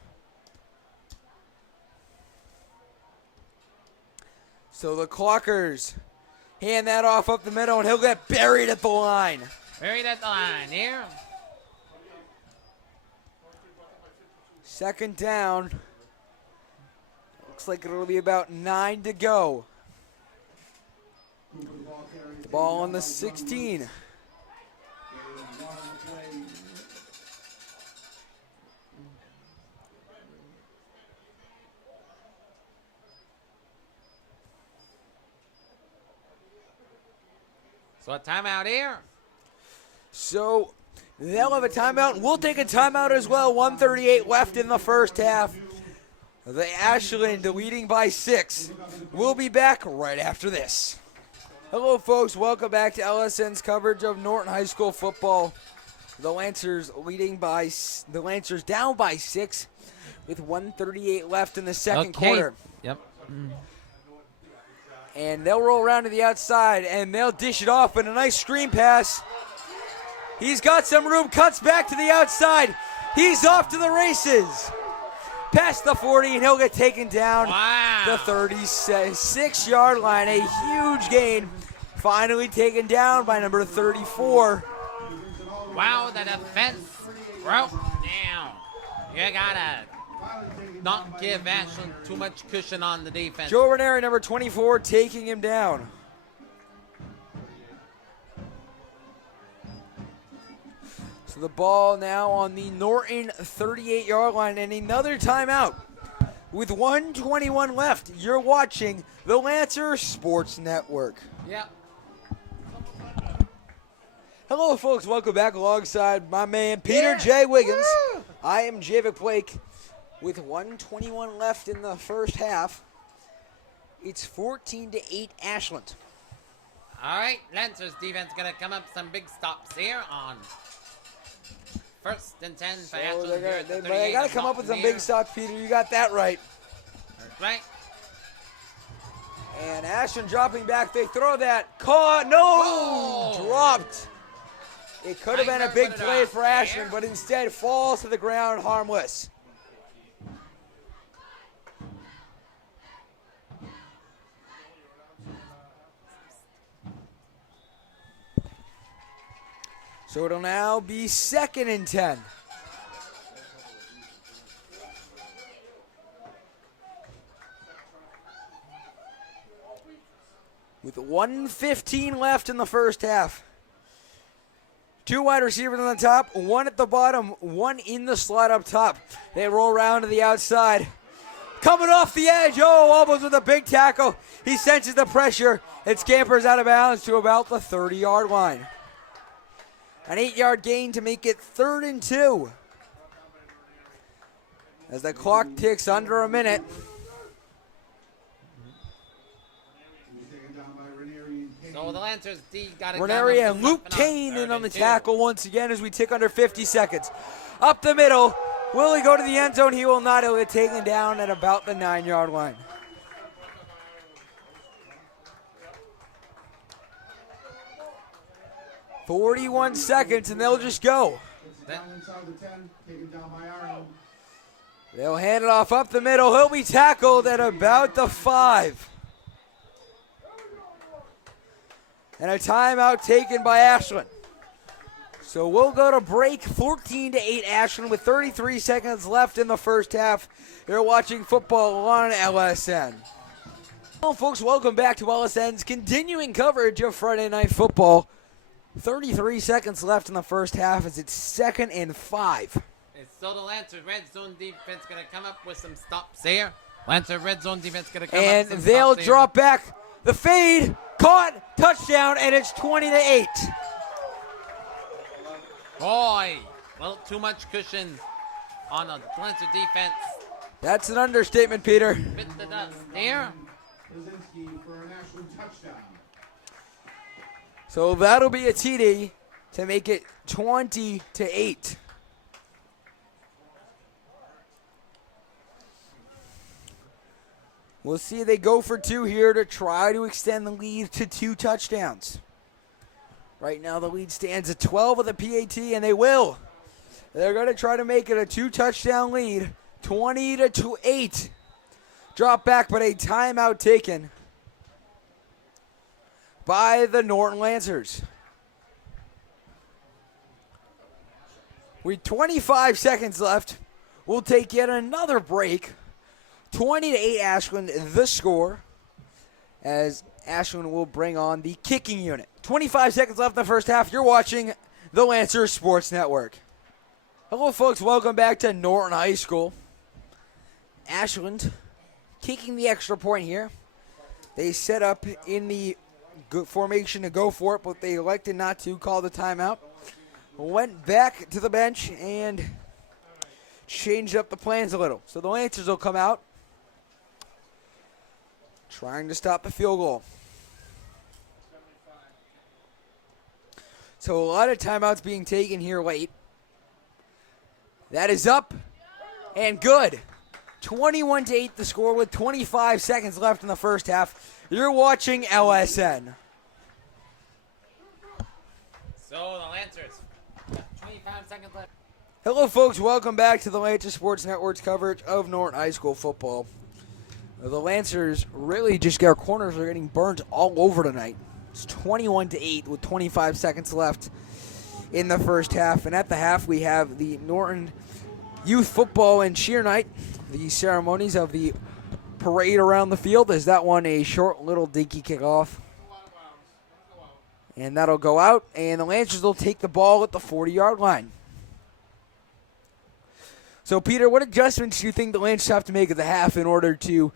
So the Clockers hand that off up the middle, and he'll get buried at the line. Buried at the line here. 2nd down. Looks like it'll be about 9 to go. The ball on the 16. So a timeout here. So they'll have a timeout. We'll take a timeout as well. 1:38 left in the first half. The Ashland leading by 6. We'll be back right after this. Hello, folks. Welcome back to LSN's coverage of Norton High School football. The Lancers down by 6 with 1:38 left in the second quarter. Yep. And they'll roll around to the outside, and they'll dish it off, and a nice screen pass. He's got some room, cuts back to the outside. He's off to the races. Past the 40, and he'll get taken down the 36-yard line. A huge gain. Finally taken down by number 34. Wow, the defense broke down. You gotta not give Ashland too much cushion on the defense. Joe Ranieri, number 24, taking him down. So the ball now on the Norton 38-yard line, and another timeout. With 1:21 left, you're watching the Lancer Sports Network. Yep. Hello, folks. Welcome back alongside my man, Peter J. Wiggins. I am Javik Blake. With 1:21 left in the first half, it's 14-8 Ashland. All right, Lancers defense going to come up some big stops here on 1st and 10 for Ashland. They got to come up with some big stops, Peter. You got that right. That's right. And Ashland dropping back. They throw that. Caught. No! Oh. Dropped. It could have been a big play for Ashland, but instead falls to the ground harmless. So it'll now be 2nd and 10. With 1:15 left in the first half. 2 wide receivers on the top, 1 at the bottom, 1 in the slot up top. They roll around to the outside. Coming off the edge, almost with a big tackle. He senses the pressure. It scampers out of bounds to about the 30-yard line. An 8-yard gain to make it 3rd and 2. As the clock ticks under a minute. So the Lancers D got it. Ranieri and Luke Kane in on the tackle once again as we tick under 50 seconds. Up the middle. Will he go to the end zone? He will not. He'll get taken down at about the 9-yard line. "41 seconds and they'll just go. They'll hand it off up the middle. He'll be tackled at about the 5. And a timeout taken by Ashland. So we'll go to break, 14-8 Ashland with 33 seconds left in the first half. You're watching football on LSN. Well, folks, welcome back to LSN's continuing coverage of Friday Night Football. 33 seconds left in the first half as it's 2nd and 5. So the Lancer red zone defense going to come up with some stops here. Lancer red zone defense going to come and up with some they'll stops drop back. The fade, caught, touchdown, and it's 20-8. Boy, well, too much cushion on the Lancer defense. That's an understatement, Peter. Bit the dust there. For an Ashland touchdown. So that'll be a TD to make it 20-8. We'll see they go for 2 here to try to extend the lead to 2 touchdowns. Right now the lead stands at 12 with the PAT, and they will. They're going to try to make it a 2-touchdown lead, 20-8. Drop back, but a timeout taken by the Norton Lancers. With 25 seconds left, we'll take yet another break. 20-8 Ashland, the score, as Ashland will bring on the kicking unit. 25 seconds left in the first half. You're watching the Lancer Sports Network. Hello, folks. Welcome back to Norton High School. Ashland kicking the extra point here. They set up in the formation to go for it, but they elected not to call the timeout. Went back to the bench and changed up the plans a little. So the Lancers will come out, trying to stop the field goal. So a lot of timeouts being taken here late. That is up and good. 21-8 the score with 25 seconds left in the first half. You're watching LSN. So the Lancers, 25 seconds left. Hello, folks. Welcome back to the Lancer Sports Network's coverage of Norton High School football. The Lancers really just their corners are getting burnt all over tonight. It's 21-8 with 25 seconds left in the first half. And at the half, we have the Norton Youth Football and Cheer Night. The ceremonies of the parade around the field. Is that one a short little dinky kickoff? And that'll go out. And the Lancers will take the ball at the 40-yard line. So, Peter, what adjustments do you think the Lancers have to make at the half in order to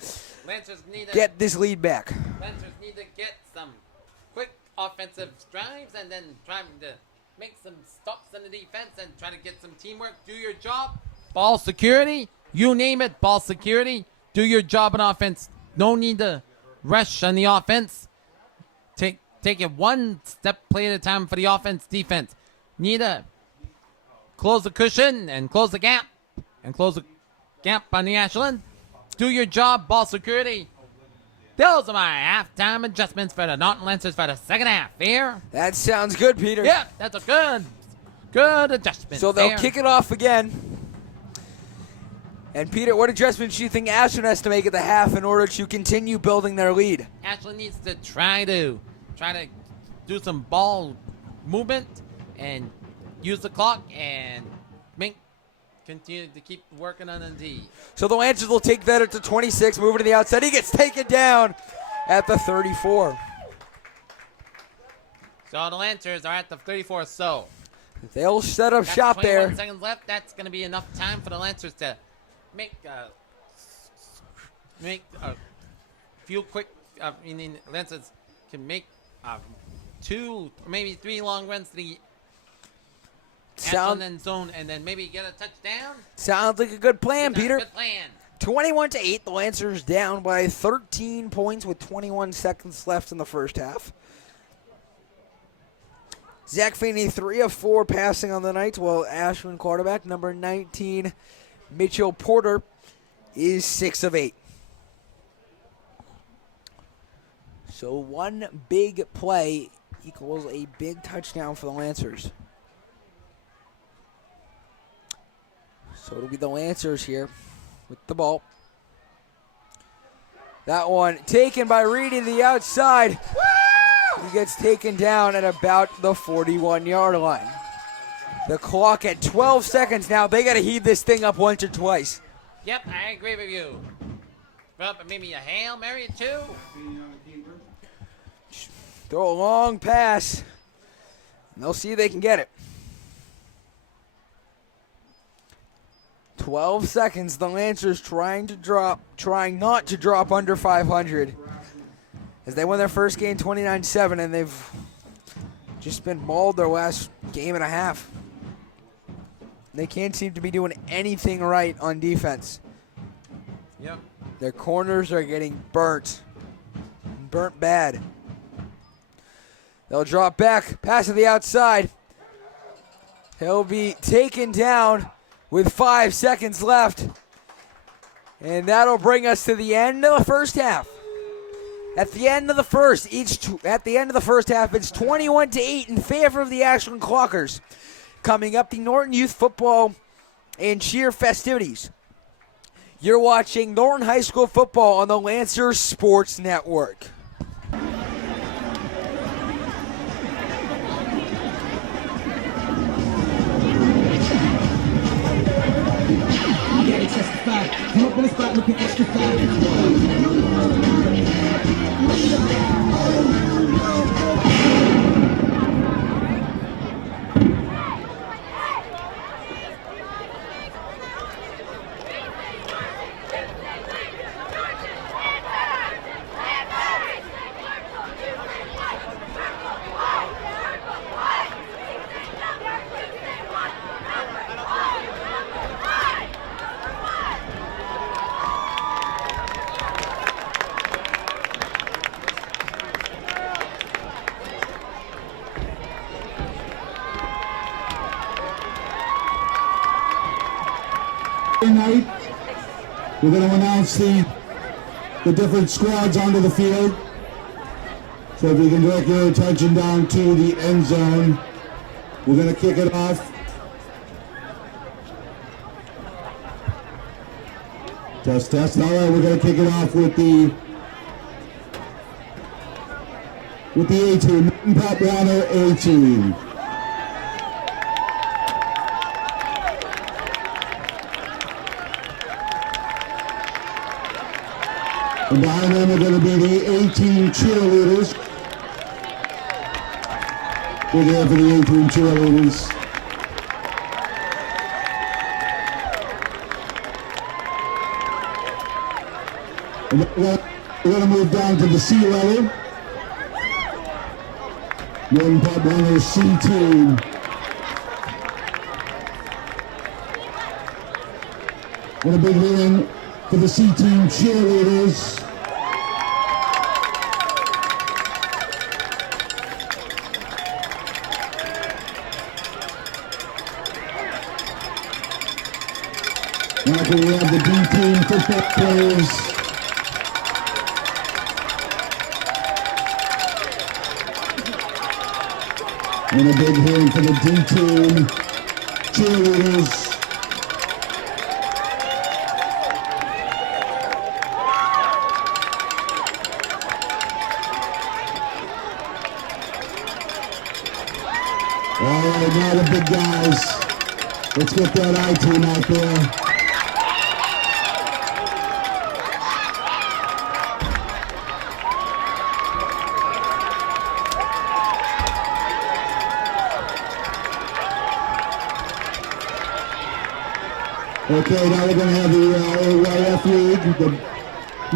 Lancers need to get this lead back? Lancers need to get some quick offensive drives and then try to make some stops in the defense and try to get some teamwork. Do your job. Ball security. You name it. Ball security. Do your job on offense. No need to rush on the offense. Take it one step play at a time for the offense. Defense. Need to close the cushion and close the gap. And close the gap on the Ashland. Do your job, ball security. Those are my halftime adjustments for the Norton Lancers for the second half. Here. That sounds good, Peter. Yeah, that's a good adjustment. So they'll kick it off again. And Peter, what adjustments do you think Ashland has to make at the half in order to continue building their lead? Ashland needs to try to do some ball movement and use the clock and continue to keep working on the D. So the Lancers will take that at the 26, moving to the outside. He gets taken down at the 34. So the Lancers are at the 34. So they'll set up that's shop 21 there. seconds left. That's going to be enough time for the Lancers to make a few quick. Lancers can make 2, maybe 3 long runs to the Ashland end zone, and then maybe get a touchdown. Sounds like a good plan, Peter. Good plan. 21-8, the Lancers down by 13 points with 21 seconds left in the first half. Zach Feeney, 3 of 4 passing on the night, while Ashland quarterback number 19, Mitchell Porter, is 6 of 8. So one big play equals a big touchdown for the Lancers. So it'll be the Lancers here with the ball. That one taken by Reed to the outside. He gets taken down at about the 41-yard line. The clock at 12 seconds now. They got to heave this thing up once or twice. Yep, I agree with you. Well, but maybe a Hail Mary too. Throw a long pass. And they'll see if they can get it. 12 seconds. The Lancers trying not to drop under 500 as they won their first game 29-7, and they've just been mauled their last game and a half. They can't seem to be doing anything right on defense. Yep. Their corners are getting burnt bad. They'll drop back, pass to the outside. He'll be taken down with 5 seconds left. And that'll bring us to the end of the first half. At the end of the first half, it's 21-8 in favor of the Ashland Clockers. Coming up, the Norton Youth Football and Cheer festivities. You're watching Norton High School football on the Lancer Sports Network. Night, we're going to announce the different squads onto the field. So if you can direct your attention down to the end zone, we're going to kick it off. Test. All right, we're going to kick it off with the A-team, Norton Pop Warner A-team. And behind them are going to be the 18 cheerleaders. We're there for the 18 cheerleaders. We're going to move down to the C level. Norton Pub Runners C team. And a big hand for the C team cheerleaders. Now can we have the D team football players? And a big hand for the D team cheerleaders. All right, now the big guys. Let's get that I team out there. Okay, now we're going to have the AYF League, the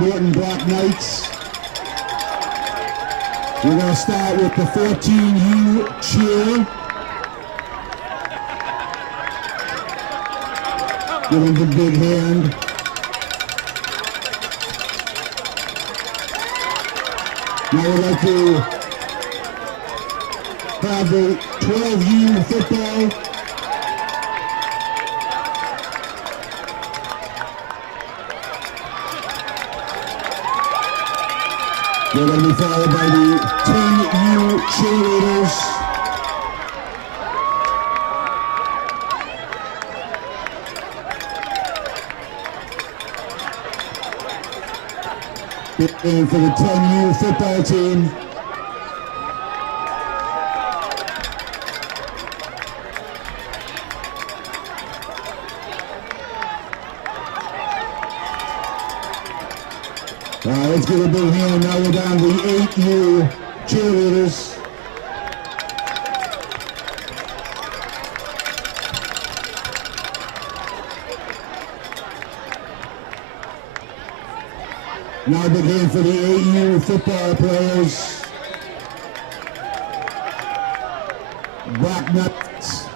Norton Black Knights. We're going to start with the 14U cheer. Give them the big hand. Now we'd like to have the 12U football. They're going to be followed by the 10U cheerleaders. And for the 10U football team. Let's give a big hand. Now we're down to the 8U cheerleaders. Now a big hand for the 8U football players. Black Nuts.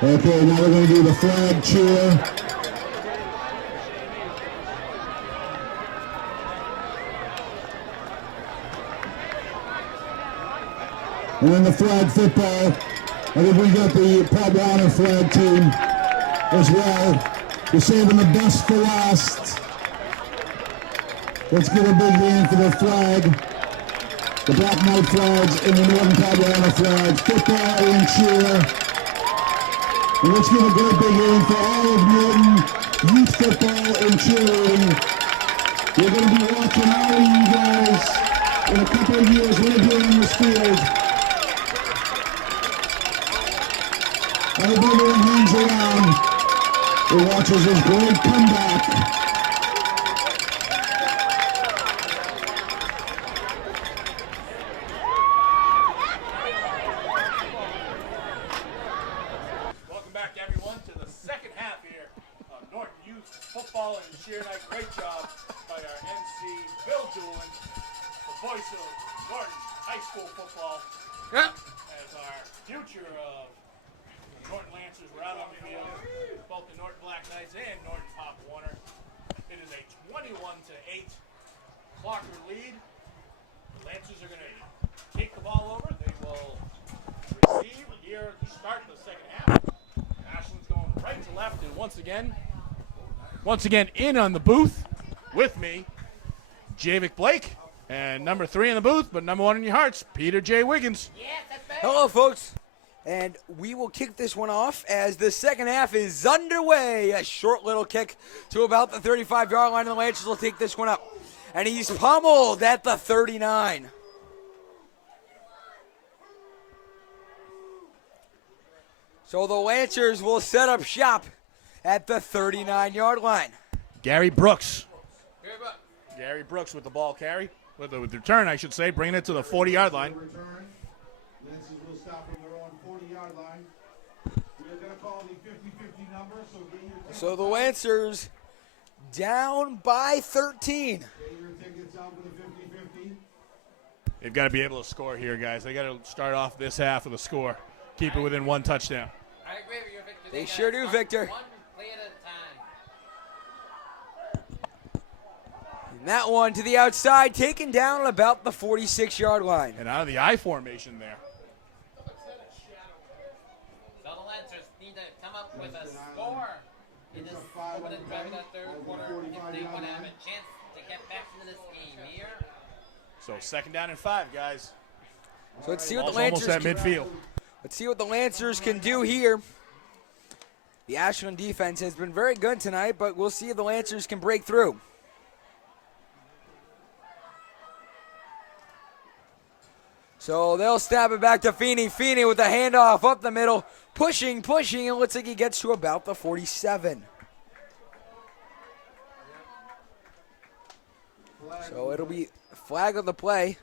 Okay, now we're going to do the flag cheer. And then the flag football. I think we got the Pub Honor flag team as well. We're saving the best for last. Let's give a big hand for the flag. The Black Knight flags and the Norton Pub Honor flags. Football and cheer. And let's give a great big hand for all of Norton youth football and cheerleading. We're going to be watching all of you guys in a couple of years right here on this field. I hope everyone hangs around and watches this great comeback. Football and cheer night. Great job by our MC, Bill Doolin, the voice of Norton High School football. Yep. As our future of Norton Lancers were out on the field, both the Norton Black Knights and Norton Pop Warner. It is a 21-8 Clocker lead. The Lancers are going to take the ball over. They will receive here at the start of the second half. Ashland's going right to left, and once again in on the booth with me, Javik Blake, and number 3 in the booth, but number 1 in your hearts, Peter J. Wiggins. Yes, that's better. Hello, folks. And we will kick this one off as the second half is underway. A short little kick to about the 35-yard line, and the Lancers will take this one up. And he's pummeled at the 39. So the Lancers will set up shop at the 39-yard line. Gary Brooks Gary Brooks with the ball carry. With the return, I should say, bringing it to the 40-yard line. Lancers will stop from their own 40-yard line. We're going to call the 50-50 number, so get your tickets. So the Lancers down by 13. Get your tickets out for the 50-50. They've got to be able to score here, guys. They got to start off this half with a score. Keep it within one touchdown. I agree with you, Victor. They sure do, Victor. One play at a time. And that one to the outside, taken down at about the 46-yard line. And out of the I formation there. So the Lancers need to come up with a score in this opening drive of that third quarter if they want to have a chance to get back into this game here. So 2nd down and 5, guys. So let's see what Ball's the Lancers almost at midfield. Let's see what the Lancers can do here. The Ashland defense has been very good tonight, but we'll see if the Lancers can break through. So they'll stab it back to Feeney. Feeney with the handoff up the middle. Pushing, and it looks like he gets to about the 47. So it'll be flag on the play.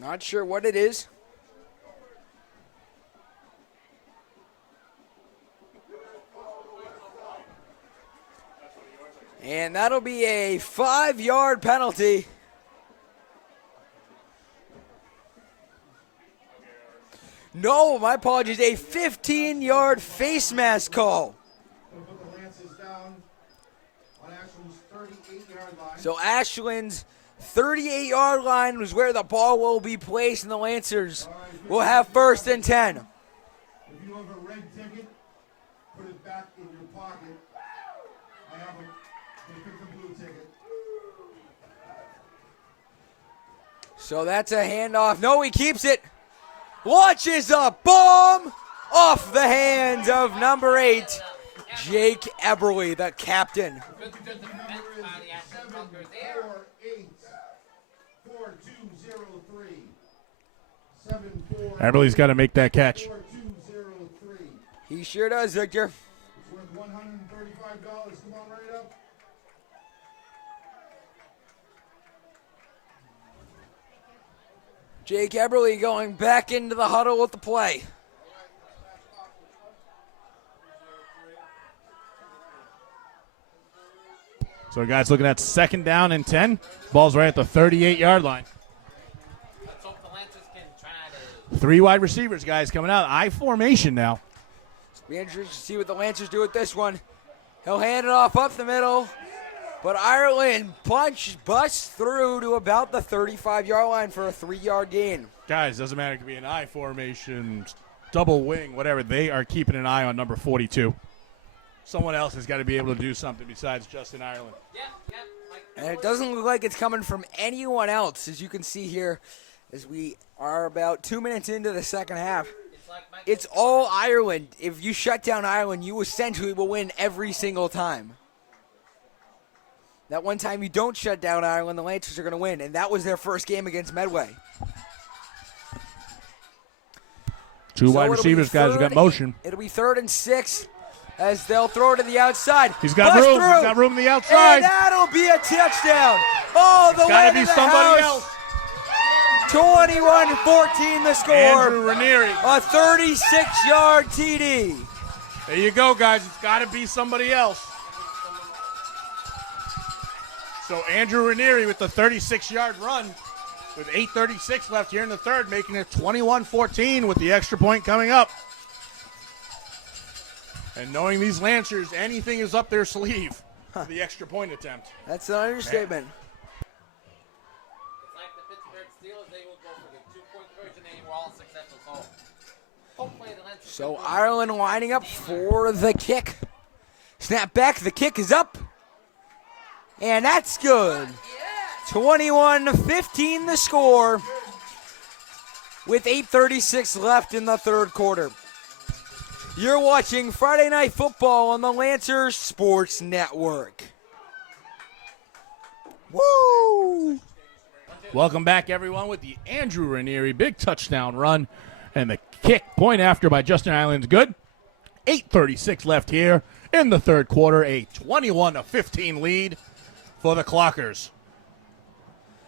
Not sure what it is. And that'll be a 5-yard penalty. No, my apologies, a 15-yard face mask call. We'll put the Lancers down on Ashland's 38-yard line. So Ashland's 38-yard line was where the ball will be placed, and the Lancers will have 1st and 10. If you have a red ticket, put it back in your pocket. I have they picked a blue ticket. So that's a handoff. No, he keeps it. Launches a bomb off the hands of number 8, Jake Eberly, the captain. Good defense by the Ashland Bunkers there. 748-4203. Eberly's got to make that catch. 4203. He sure does, Victor. It's worth $135. Come on, right up. Jake Eberly going back into the huddle with the play. So, guys, looking at 2nd down and 10. Ball's right at the 38-yard line. Let's hope the Lancers can try to 3 wide receivers, guys, coming out. I formation now. Be interested to see what the Lancers do with this one. He'll hand it off up the middle, but Ireland busts through to about the 35-yard line for a 3-yard gain. Guys, doesn't matter. It could be an I formation, double wing, whatever. They are keeping an eye on number 42. Someone else has got to be able to do something besides Justin Ireland. And it doesn't look like it's coming from anyone else, as you can see here, as we are about 2 minutes into the second half. It's all Ireland. If you shut down Ireland, you essentially will win every single time. That one time you don't shut down Ireland, the Lancers are going to win, and that was their first game against Medway. Two wide receivers, guys. We got motion. It'll be 3rd and 6 as they'll throw it to the outside. He's got room. He's got room on the outside. And that'll be a touchdown. Oh, the way to the somebody house. else. 21-14 the score. Andrew Ranieri. A 36-yard TD. There you go, guys. It's got to be somebody else. So Andrew Ranieri with the 36-yard run with 8:36 left here in the third, making it 21-14 with the extra point coming up. And knowing these Lancers, anything is up their sleeve for the extra point attempt. That's an understatement. It's like the Pittsburgh Steelers, they will go for the 2-point version, they were all successful. So hopefully the Lancers. So Ireland lining up for the kick. Snap back, the kick is up. And that's good. 21-15 the score with 8:36 left in the third quarter. You're watching Friday Night Football on the Lancers Sports Network. Woo! Welcome back, everyone, with the Andrew Ranieri big touchdown run And the kick, point after by Justin Ireland's good. 8:36 left here in the third quarter. A 21-15 lead for the Clockers.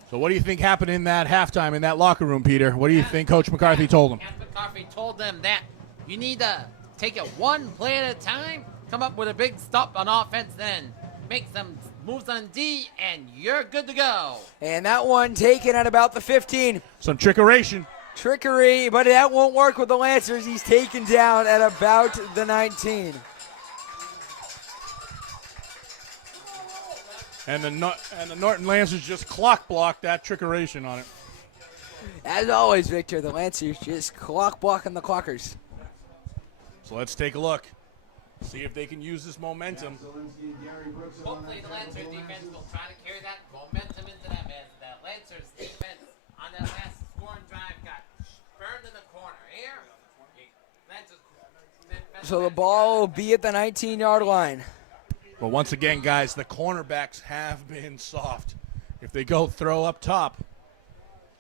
So what do you think happened in that halftime in that locker room, Peter? What do you think Coach McCarthy told them? Coach McCarthy told them that you need to take it one play at a time, come up with a big stop on offense, then make some moves on D, and you're good to go. And that one taken at about the 15. Some trickeration. Trickery, but that won't work with the Lancers. He's taken down at about the 19. And the Norton Lancers just clock blocked that trickeration on it. As always, Victor, the Lancers just clock blocking the Clockers. So let's take a look. See if they can use this momentum. Hopefully the Lancers defense will try to carry that momentum into that man. The Lancers defense on that last scoring drive got burned in the corner. Here, So the ball will be at the 19-yard line. But once again, guys, the cornerbacks have been soft. If they go throw up top,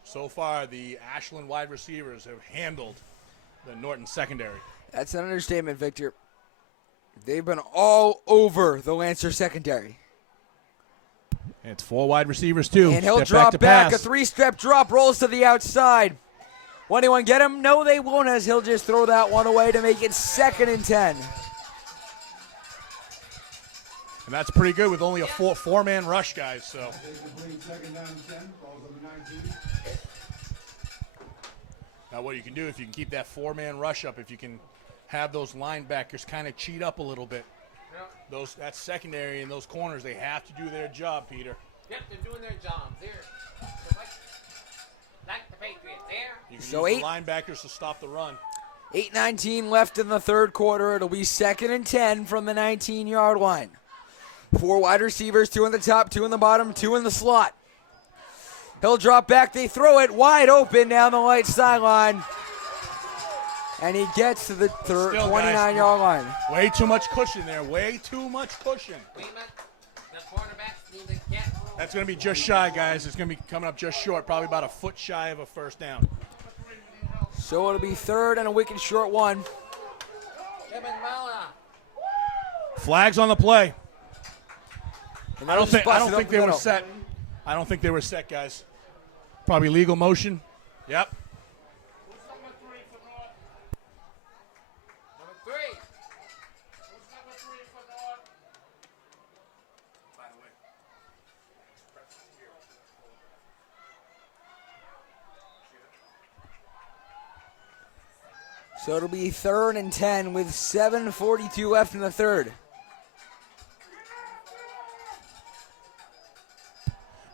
so far the Ashland wide receivers have handled the Norton secondary. That's an understatement, Victor. They've been all over the Lancer secondary. And it's 4 wide receivers, too. And he'll Step drop to back. A pass. 3-step drop, rolls to the outside. Will anyone get him? No, they won't, as he'll just throw that one away to make it 2nd and 10. And that's pretty good with only a four-man rush, guys. So now what you can do, if you can keep that 4-man rush up, if you can have those linebackers kind of cheat up a little bit, that secondary and those corners, they have to do their job, Peter. Yep, they're doing their jobs. Here, like the Patriots there. You can So use the linebackers to stop the run. 8:19 left in the third quarter. It'll be 2nd and 10 from the 19-yard line. 4 wide receivers, 2 in the top, 2 in the bottom, 2 in the slot. He'll drop back. They throw it wide open down the right sideline. And he gets to the 29-yard line. Way too much cushion there. Way too much cushion. The quarterbacks need to get. That's going to be just shy, guys. It's going to be coming up just short, probably about a foot shy of a first down. So it'll be 3rd and a wicked short one. Flags on the play. And I don't think they were middle. set. I don't think they were set, guys. Probably legal motion. Yep. Number 3. So it'll be 3rd and 10 with 7:42 left in the third.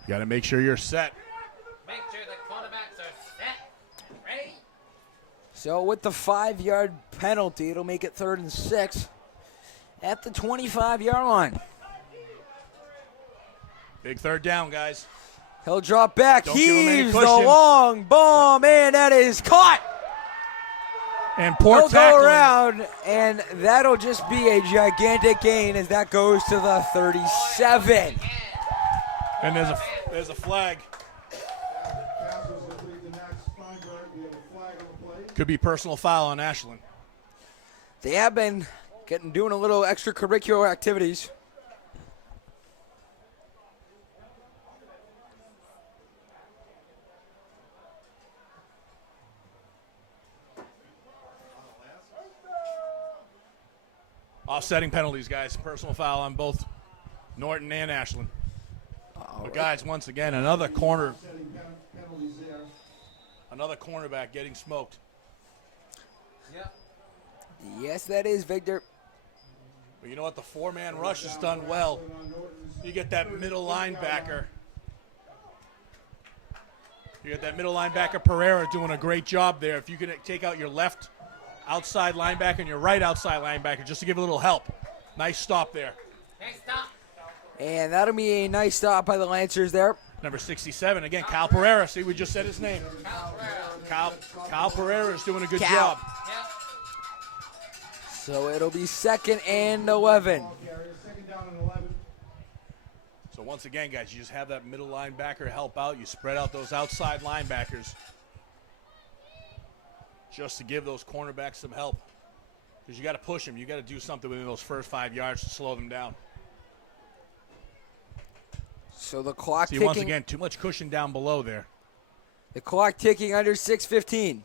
You got to make sure you're set. Make sure the quarterbacks are set. Ready? So with the 5-yard penalty, it'll make it 3rd and 6 at the 25-yard line. Big third down, guys. He'll drop back, Don't give him any heaves the cushion. long bomb, and that is caught. And poor He'll tackling. go around, and that'll just be a gigantic gain as that goes to the 37. And there's a flag. Could be personal foul on Ashland. They have been doing a little extracurricular activities. Offsetting penalties, guys. Personal foul on both Norton and Ashland. But guys, once again, another cornerback getting smoked. Yep. Yes, that is, Victor. But you know what? The 4-man rush is done well. You get that middle linebacker. Pereira doing a great job there. If you can take out your left outside linebacker and your right outside linebacker just to give a little help. Nice stop there. Next stop. And that'll be a nice stop by the Lancers there. Number 67, again, Kyle Pereira. See, we just said his name. Kyle Pereira is doing a good job. Yep. So it'll be 2nd and 11. So once again, guys, you just have that middle linebacker help out. You spread out those outside linebackers. just to give those cornerbacks some help. Because you got to push them. You got to do something within those first 5 yards to slow them down. So the clock See, ticking. once again, too much cushion down below there. The clock ticking under 6:15.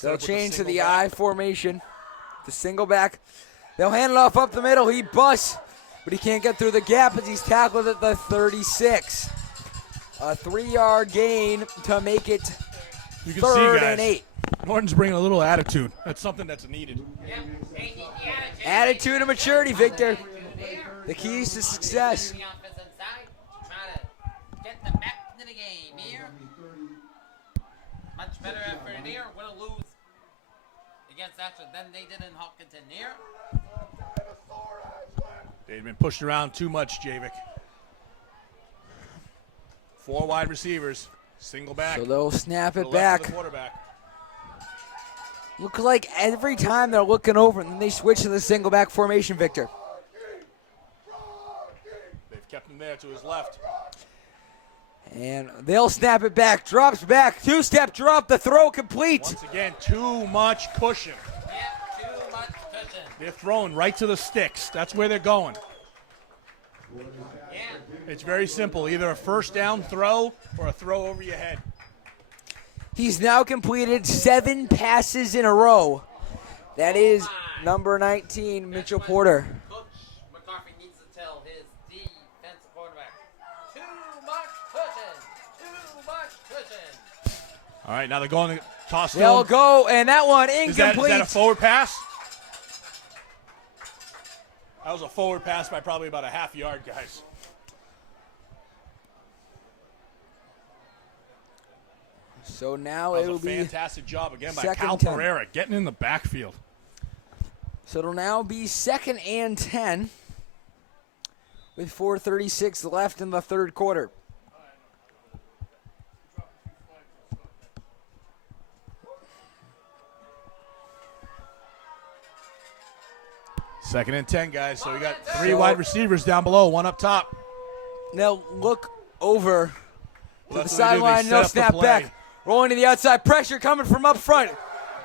They'll change to the I formation. The single back. They'll hand it off up the middle. He busts, but he can't get through the gap as he's tackled at the 36. A 3-yard gain to make it You can third see, guys, and 8. Norton's bringing a little attitude. That's something that's needed. Attitude and maturity, Victor. The keys to success. Try to get them back into the game here. Much better effort in here. Would have lose against Ashland than they did in Hopkinton here. They've been pushed around too much, Javik. 4 wide receivers, single back. So they'll snap to it the left of back. the quarterback. Looks like every time they're looking over and then they switch to the single back formation, Victor. They've kept him there to his left. And they'll snap it back. Drops back. 2-step drop. The throw complete. Once again, too much cushion. Yeah, too much cushion. They're throwing right to the sticks. That's where they're going. Yeah. It's very simple. Either a first down throw or a throw over your head. He's now completed 7 passes in a row. That is number 19, Mitchell Porter. Coach McCarthy needs to tell his defensive quarterback, too much cushion, too much cushion. All right, now they're going to toss to They'll him. go, and that one Is that incomplete. a forward pass? That was a forward pass by probably about a half yard, guys. So now That it'll was a be fantastic job again by second Cal 10. Pereira getting in the backfield. So it'll now be 2nd and 10 with 4:36 left in the third quarter. Second and 10, guys. So we got 3 wide receivers down below, 1 up top. They'll look over to the That's what they do. They sideline. set They'll up the snap play. back. Rolling to the outside. Pressure coming from up front.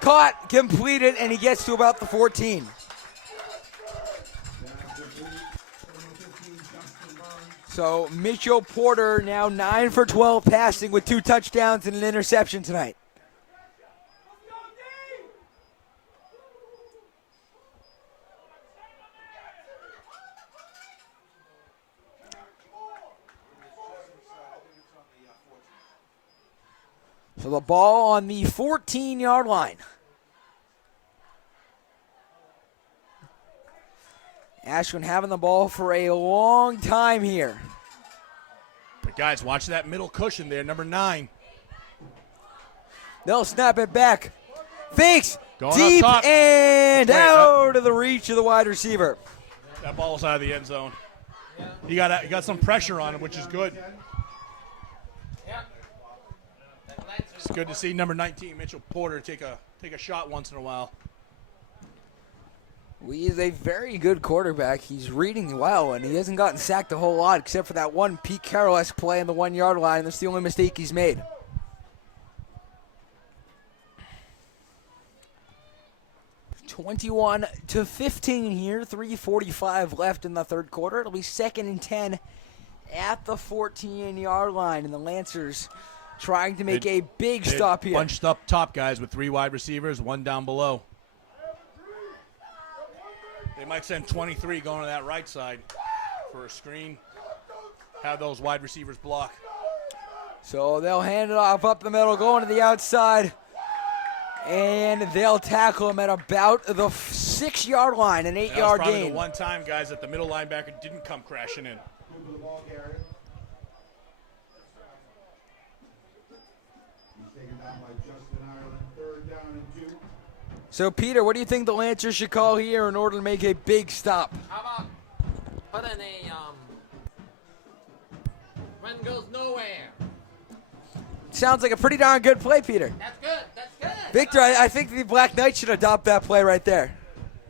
Caught, completed, and he gets to about the 14. So Mitchell Porter now 9 for 12 passing with 2 touchdowns and an interception tonight. So the ball on the 14-yard line. Ashland having the ball for a long time here. But guys, watch that middle cushion there, number 9. They'll snap it back. Fakes Going up deep top. and Wait, out of the reach of the wide receiver. That ball's out of the end zone. You got some pressure on him, which is good. Yeah. It's good to see number 19, Mitchell Porter, take a shot once in a while. He is a very good quarterback. He's reading well, and he hasn't gotten sacked a whole lot except for that one Pete Carroll-esque play on the 1-yard line. That's the only mistake he's made. (21-15) here. 3:45 left in the third quarter. It'll be 2nd and 10 at the 14-yard line, and the Lancers trying to make a big They stop here. Bunched up top, guys, with 3 wide receivers, 1 down below. They might send 23 going to that right side for a screen. Have those wide receivers block. So they'll hand it off up the middle, going to the outside, and they'll tackle him at about the 6-yard line, an That was 8-yard probably gain. the one time, guys, that the middle linebacker didn't come crashing in. So, Peter, what do you think the Lancers should call here in order to make a big stop? How about put in a run goes nowhere. Sounds like a pretty darn good play, Peter. That's good. That's good. Victor, I think the Black Knights should adopt that play right there.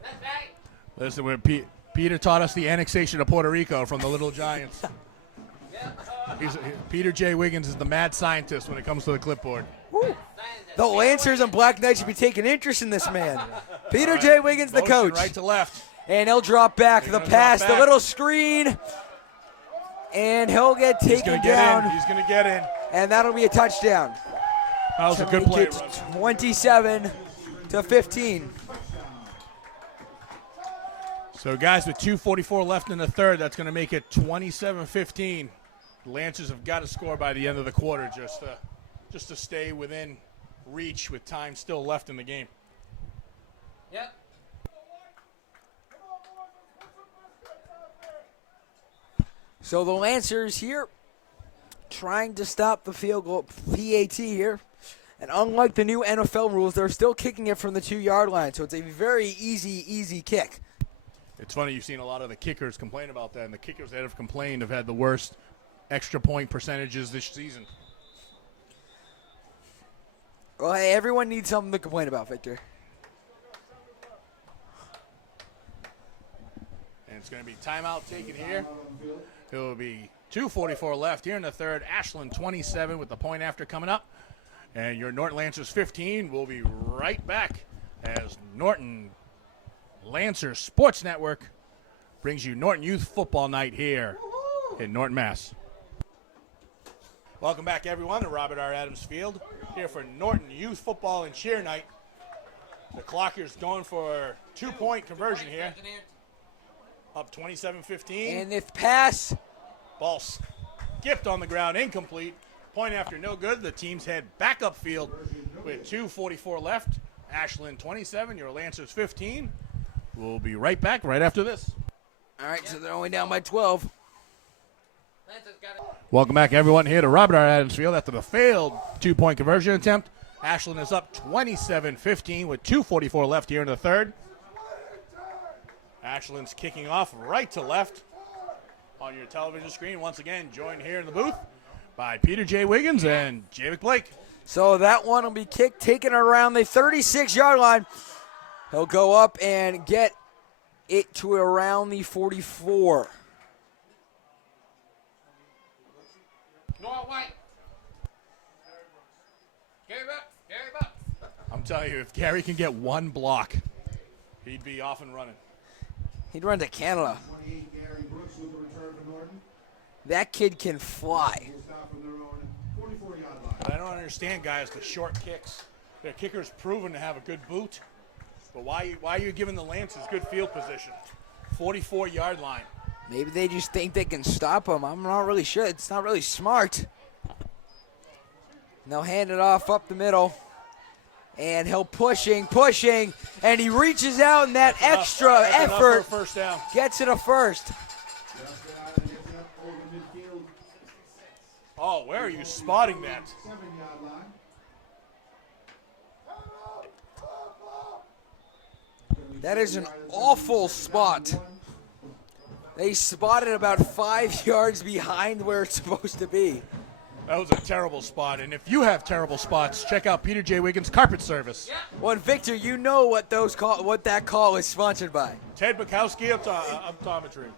That's right. Listen, when Peter taught us the annexation of Puerto Rico from the Little Giants. Yeah. Peter J. Wiggins is the mad scientist when it comes to the clipboard. Woo. The Lancers and Black Knights should be taking interest in this man. Peter J. Wiggins, the Motion coach. right to left. And he'll drop back the gonna pass, drop the back. little screen. And he'll get He's taken going to get down. in. He's going to get in. And that'll be a touchdown. That was a To good make play, it Russ. 27-15. So, guys, with 2:44 left in the third, that's going to make it 27-15. The Lancers have got to score by the end of the quarter just to stay within reach with time still left in the game. Yep. So the Lancers here trying to stop the field goal, PAT here. And unlike the new NFL rules, they're still kicking it from the 2-yard line. So it's a very easy kick. It's funny, you've seen a lot of the kickers complain about that, and the kickers that have complained have had the worst extra point percentages this season. Well, hey, everyone needs something to complain about, Victor. And it's going to be timeout taken here. It will be 2:44 left here in the third. Ashland 27 with the point after coming up. And your Norton Lancers 15 will be right back as Norton Lancers Sports Network brings you Norton Youth Football Night here in Norton, Mass. Welcome back, everyone, to Robert R. Adams Field here for Norton Youth Football and Cheer Night. The Clockers going for 2-point conversion here. Up 27-15. And if pass, Ball skipped on the ground, incomplete. Point after no good. The teams head back upfield with 2:44 left. Ashland 27, your Lancers 15. We'll be right back right after this. all right, so they're only down by 12. Lancers got it. Welcome back, everyone, here to Robert R. Adams Field after the failed 2-point conversion attempt. Ashland is up 27-15 with 2:44 left here in the third. Ashland's kicking off right to left on your television screen. Once again, joined here in the booth by Peter J. Wiggins and Jay McBlake. So that one will be kicked, taken around the 36-yard line. He'll go up and get it to around the 44. Noah White. Gary Bucks. I'm telling you, if Gary can get one block, he'd be off and running. He'd run to Canada. 28, Gary Brooks with the return for Norton. That kid can fly. Will stop from their own 44-yard line. But I don't understand, guys, the short kicks. Their kicker's proven to have a good boot, but why are you giving the Lancers good field position? 44-yard line. Maybe they just think they can stop him. I'm not really sure. It's not really smart. And they'll hand it off up the middle. And he'll pushing, and he reaches out, and that extra That's enough for a effort first down. gets it a first. Oh, where are you spotting that? 7-yard line. That is an awful spot. They spotted about 5 yards behind where it's supposed to be. That was a terrible spot, and if you have terrible spots, check out Peter J. Wiggins Carpet Service. Well, and Victor, you know what that call is sponsored by. Ted Bukowski, optometry.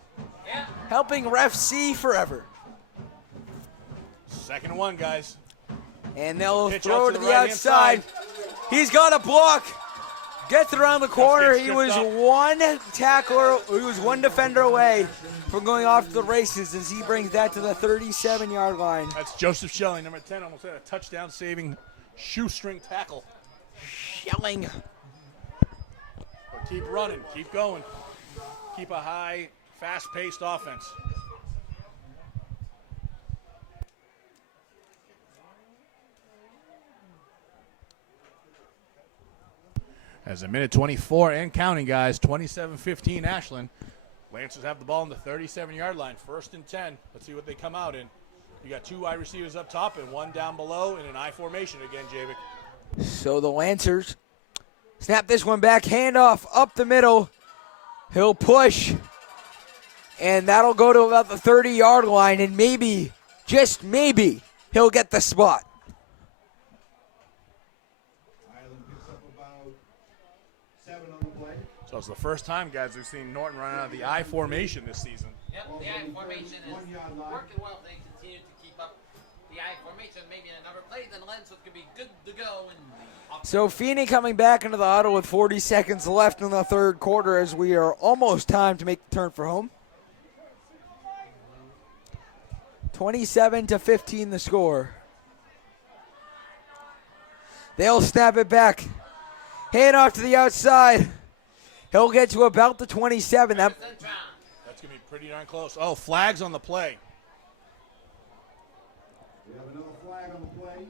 Helping Ref C forever. 2nd and 1, guys. And they'll Pitch throw out it to to the the right-hand outside. side. He's got a block. Gets it around the corner. gets He was stripped one defender away from going off to the races as he brings that to the 37-yard line. That's Joseph Shelley, number 10, almost had a touchdown-saving shoestring tackle. Shelling. But keep running, keep going. Keep a high, fast-paced offense. As a minute 24 and counting, guys. 27-15 Ashland. Lancers have the ball on the 37-yard line. 1st and 10. Let's see what they come out in. You got 2 wide receivers up top and 1 down below in an I formation again, Javik. So the Lancers snap this one back, handoff up the middle. He'll push, and that'll go to about the 30-yard line, and maybe, just maybe, he'll get the spot. Ireland picks up about 7 on the play. So it's the first time, guys, we've seen Norton run out of the I formation this season. Yep, the I formation is working well if they continue to keep I formation, maybe a number played, and Lens, so it could be good to go. So Feeney coming back into the huddle with 40 seconds left in the third quarter as we are almost time to make the turn for home. 27-15 the score. They'll snap it back. Hand off to the outside. He'll get to about the 27. That's going to be pretty darn close. Oh, flags on the play. We have another flag on the play.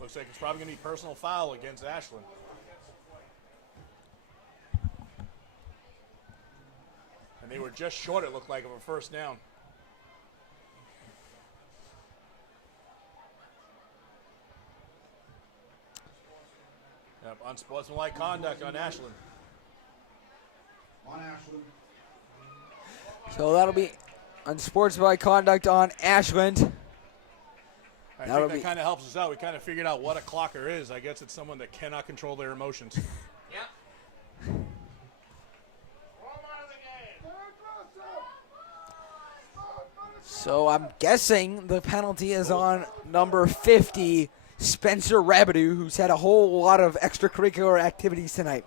Looks like it's probably going to be personal foul against Ashland. And they were just short, it looked like, of a first down. Yep, unsportsmanlike conduct on Ashland. On Ashland. So that'll be unsportsmanlike conduct on Ashland. I think that kind of helps us out. We kind of figured out what a clocker is. I guess it's someone that cannot control their emotions. Yep. So I'm guessing the penalty is on number 50, Spencer Rabideau, who's had a whole lot of extracurricular activities tonight.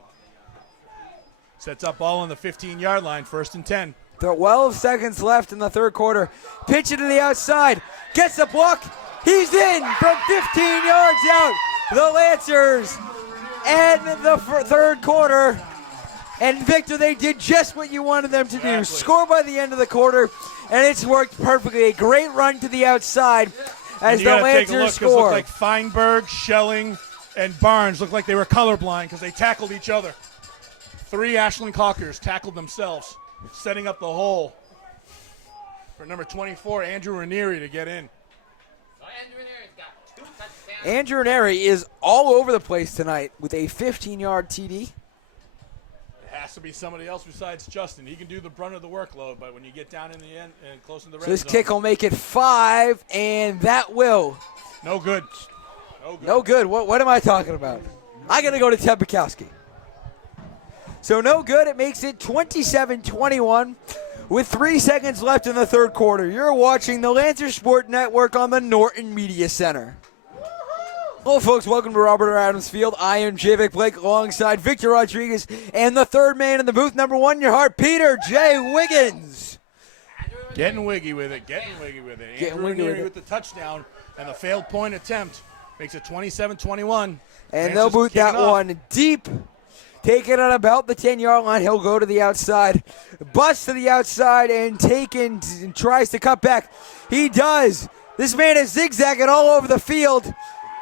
Sets up ball on the 15-yard line, 1st and 10. 12 seconds left in the third quarter. Pitch it to the outside. Gets the block. He's in from 15 yards out. The Lancers end the third quarter. And Victor, they did just what you wanted them to do. Exactly. Score by the end of the quarter, and it's worked perfectly. A great run to the outside as You the gotta take a Lancers look, 'cause it score. looked like Feinberg, Schelling, and Barnes looked like they were colorblind because they tackled each other. 3 Ashland Clockers tackled themselves, setting up the hole for number 24, Andrew Ranieri, to get in. So Andrew Ranieri's got 2 touchdowns. Andrew Ranieri is all over the place tonight with a 15-yard TD. It has to be somebody else besides Justin. He can do the brunt of the workload, but when you get down in the end and close in the red So this zone, kick will make it 5, and that will. no good. No good. No good. What am I talking about? I got to go to Tepikowski. So no good. It makes it 27-21 with 3 seconds left in the third quarter. You're watching the Lancer Sport Network on the Norton Media Center. Hello, folks. Welcome to Robert R. Adams Field. I am Javik Blake alongside Victor Rodriguez and the third man in the booth, number 1 in your heart, Peter J. Wiggins. Getting wiggy with it. Getting wiggy with it. Getting Andrew wiggy with Ranieri it. with the touchdown and the failed point attempt makes it 27-21. And they'll boot that one deep. Taken at about the 10-yard line. He'll go to the outside. Busts to the outside and taken and tries to cut back. He does. This man is zigzagging all over the field.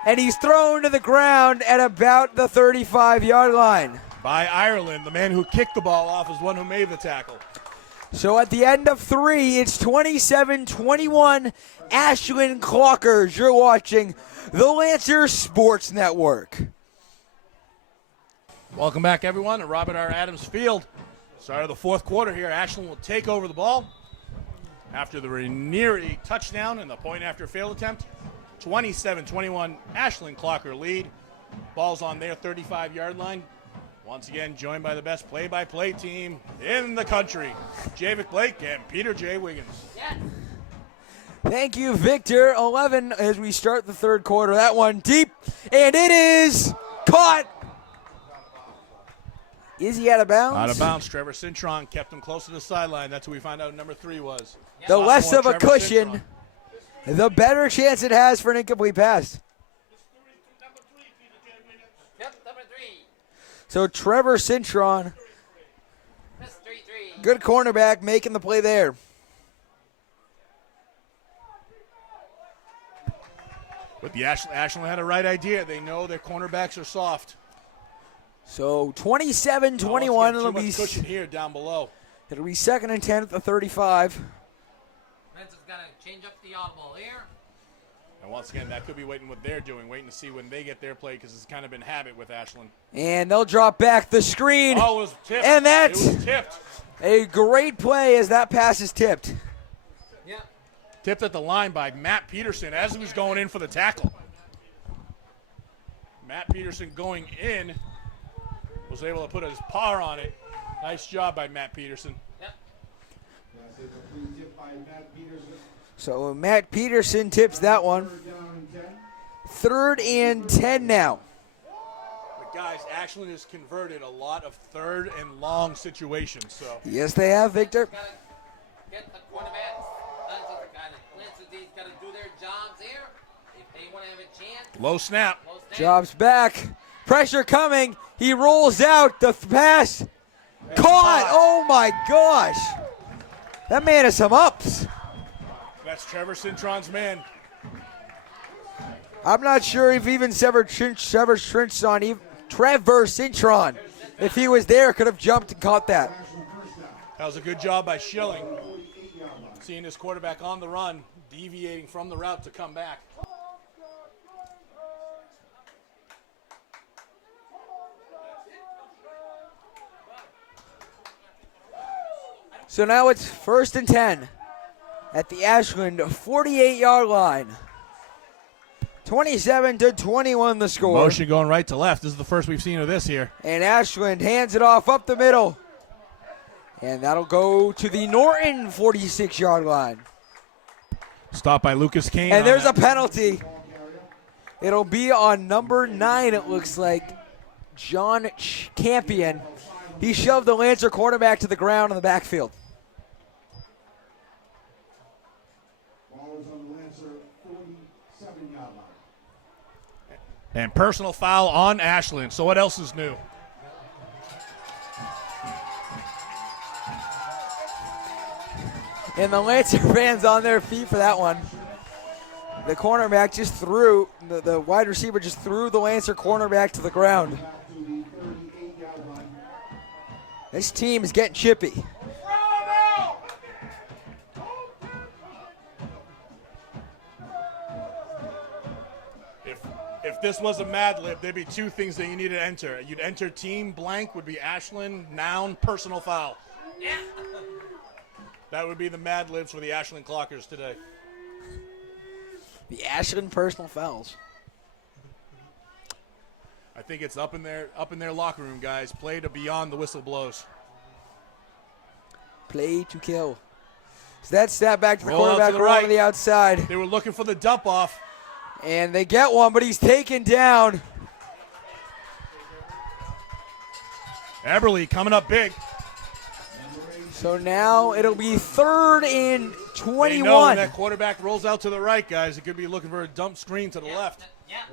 And he's thrown to the ground at about the 35-yard line. By Ireland, the man who kicked the ball off is one who made the tackle. So at the end of 3, it's 27-21 Ashland Clockers. You're watching the Lancer Sports Network. Welcome back, everyone, to Robert R. Adams Field. Start of the fourth quarter here. Ashland will take over the ball after the Ranieri touchdown and the point after failed attempt. 27-21 Ashland Clocker lead. Ball's on their 35-yard line. Once again, joined by the best play-by-play team in the country, Javik Blake and Peter J. Wiggins. Yes. Thank you, Victor. 11 as we start the third quarter. That one deep, and it is caught. Is he out of bounds? Out of bounds. Trevor Cintron kept him close to the sideline. That's who we found out number 3 was. The less of a Trevor cushion, Cintron. the better chance it has for an incomplete pass. Yep, number 3. So Trevor Cintron, That's 3-3. good cornerback, making the play there. But the Ashland had a right idea. They know their cornerbacks are soft. So 27-21, Too it'll much cushion here down below. be 2nd and 10 at the 35. Lens is going to change up the audible here. And once again, that could be waiting what they're doing, waiting to see when they get their play, because it's kind of been habit with Ashland. And they'll drop back the screen. Oh, it was tipped. And it was tipped. A great play as that pass is tipped. Yep. Tipped at the line by Matt Peterson as he was going in for the tackle. Matt Peterson going in was able to put his paw on it. Nice job by Matt Peterson. Yep. That's a complete tip by Matt Peterson. So Matt Peterson tips that one. 3rd and 10 now. But guys, Ashland has converted a lot of 3rd and long situations. So Yes, they have, Victor. Gotta get the quarterbacks. These gotta do their jobs here if they want to have a chance. low snap. Jobs back. Pressure coming. He rolls out the pass. Caught. Oh my gosh. That man has some ups. That's Trevor Cintron's man. I'm not sure if even Trevor Cintron, if he was there, could have jumped and caught that. That was a good job by Schilling. Seeing his quarterback on the run, deviating from the route to come back. So now it's 1st and 10 at the Ashland 48-yard line. 27-21 the score. Motion going right to left. This is the first we've seen of this here. And Ashland hands it off up the middle. And that'll go to the Norton 46-yard line. Stopped by Lucas Kane. And there's a penalty. It'll be on number 9, it looks like, John Campion. He shoved the Lancer cornerback to the ground in the backfield. And personal foul on Ashland. So what else is new? And the Lancer fans on their feet for that one. The cornerback just threw, the wide receiver just threw the Lancer cornerback to the ground. This team is getting chippy. If this was a Mad Lib, there'd be 2 things that you need to enter. You'd enter team blank would be Ashland, noun, personal foul. Yeah. That would be the Mad Libs for the Ashland Clockers today. The Ashland personal fouls. I think it's up in their locker room, guys. Play to beyond the whistle blows. Play to kill. So that snap back to the Roll out quarterback, to the roll right. to the outside. They were looking for the dump off. And they get one, but he's taken down. Eberle coming up big. So now it'll be 3rd and They know 21. when that quarterback rolls out to the right, guys. It could be looking for a dump screen to the left. Yeah.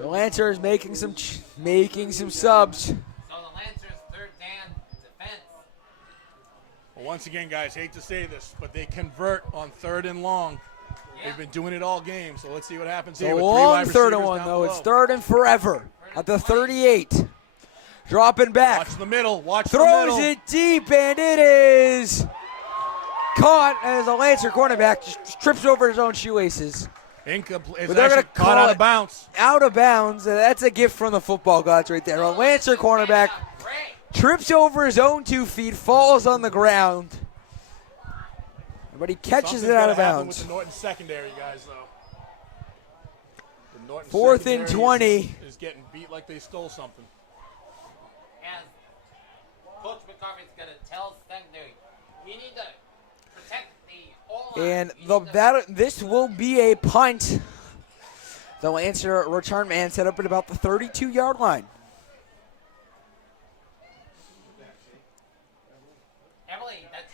The Lancer is making some subs. So the Lancers' 3rd down defense. Well, once again, guys, hate to say this, but they convert on 3rd and long. They've been doing it all game, so let's see what happens The here. with 3 long wide 3rd and receivers 1, down though. It's below. 3rd and forever at the 38. Dropping back. Watch the middle. Watch the Throws middle. it deep, and it is caught as a Lancer cornerback just trips over his own shoelaces. Incomplete. It's But they're actually gonna caught call out it of bounds. Out of bounds. That's a gift from the football gods right there. A Lancer cornerback trips over his own 2 feet, falls on the ground. But he catches it out of Something's gotta happen bounds. with the Norton secondary, guys, though. The Norton 4th and secondary 20. is getting beat like they stole something. And Coach McCarthy's going to tell secondary, you need to protect the O-line. And this will be a punt. The Lancer return man set up at about the 32-yard line.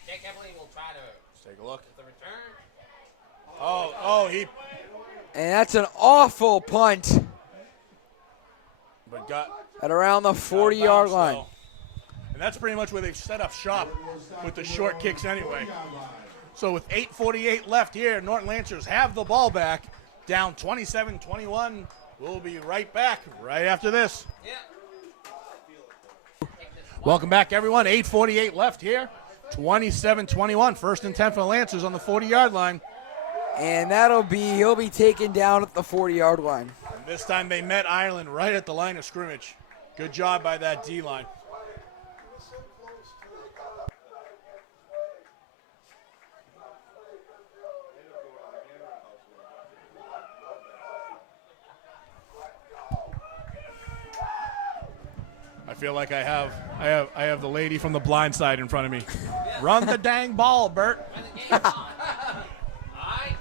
Jake Eberle will try to Let's take a look. the return. He And that's an awful punt but got at around the out of 40-yard bounds, line. though. And that's pretty much where they've set up shop with the short kicks anyway. So with 8:48 left here, Norton Lancers have the ball back, down 27-21. We'll be right back right after this. Yeah. Welcome back, everyone. 8:48 left here. 27-21. 1st and 10 for the Lancers on the 40-yard line. And he'll be taken down at the 40-yard line. And this time they met Ireland right at the line of scrimmage. Good job by that D-line. I feel like I have the lady from the blind side in front of me. Run the dang ball, Bert. Run the game on. All right.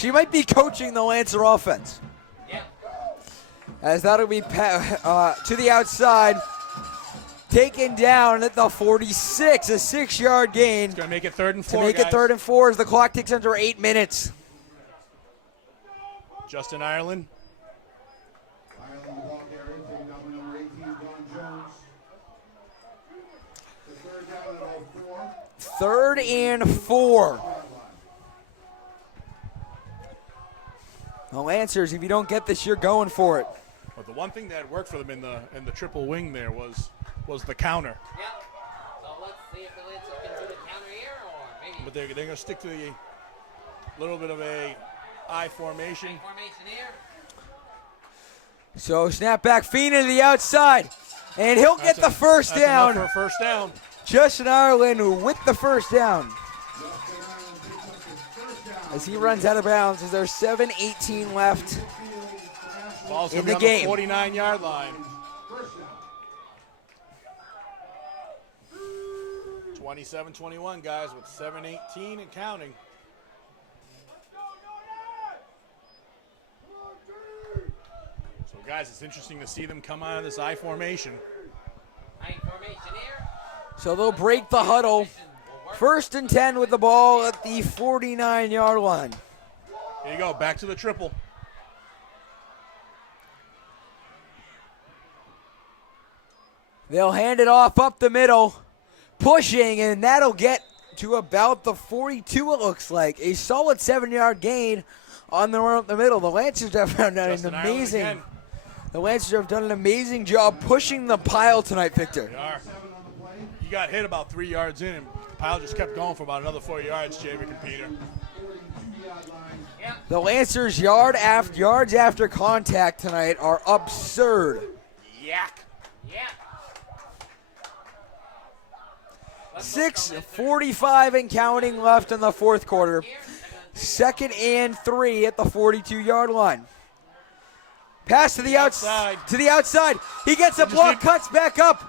She might be coaching the Lancer offense. Yeah. As that'll be to the outside. Taken down at the 46, a 6-yard gain. It's going to make it 3rd and 4, To make guys. it 3rd and 4 as the clock ticks under 8 minutes. Justin Ireland. Ireland the ball carrier, taking down the number 18, Don Jones. The 3rd down at about 4. 3rd and 4. The Lancers, if you don't get this, you're going for it. But the one thing that worked for them in the triple wing there was the counter. Yeah. So let's see if the Lancers can do the counter here, or maybe But they're going to stick to the little bit of a I formation. formation here. So snap back, feed into the outside. And he'll get the first That's enough down. for a first down. Justin Ireland with the first down. As he runs out of bounds, as there's 7:18 left. Ball's in going to the be on game. the 49-yard line. 27-21, guys, with 7:18 and counting. So, guys, it's interesting to see them come out of this I formation. I formation here. So they'll break the huddle. 1st and 10 with the ball at the 49-yard line. Here you go, back to the triple. They'll hand it off up the middle, pushing, and that'll get to about the 42, it looks like. A solid 7-yard gain on the run up the middle. The Lancers have done an Justin Ireland amazing. again. The Lancers have done an amazing job pushing the pile tonight, Victor. They are. You got hit about 3 yards in, and Pyle just kept going for about another 4 yards, Javier and Peter. Yeah. The Lancers' yards after contact tonight are absurd. Yak. Yeah. 6:45 and counting left in the 4th quarter. 2nd and 3 at the 42-yard line. Pass to the outside. To the outside. He gets a block, cuts back up,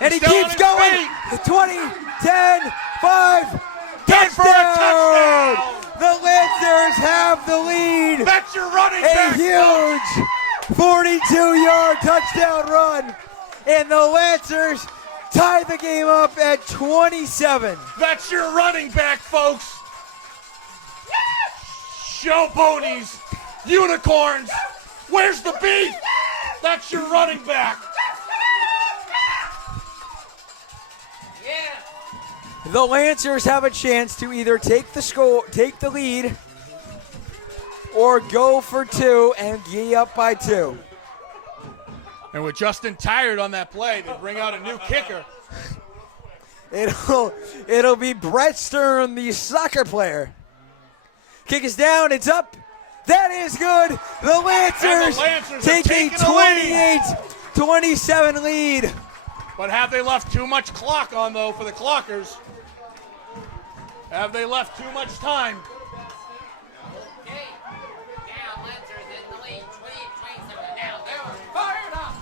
and he still on keeps his going. feet. 20, 10, 5. Good for a touchdown. The Lancers have the lead. That's your running A back. huge 42-yard touchdown run, and the Lancers tie the game up at 27. That's your running back, folks. Show ponies, unicorns. Where's the beef? That's your running back. Yeah. The Lancers have a chance to either take the lead, or go for 2 and gee up by 2. And with Justin tired on that play, they bring out a new kicker. It'll be Brett Stern, the soccer player. Kick is down, it's up. That is good. The Lancers Lancers take a have taken a 28-27 lead. But have they left too much clock on, though, for the clockers? Have they left too much time? Okay. Now Lancers in the lead, 28-27. Now they're fired up.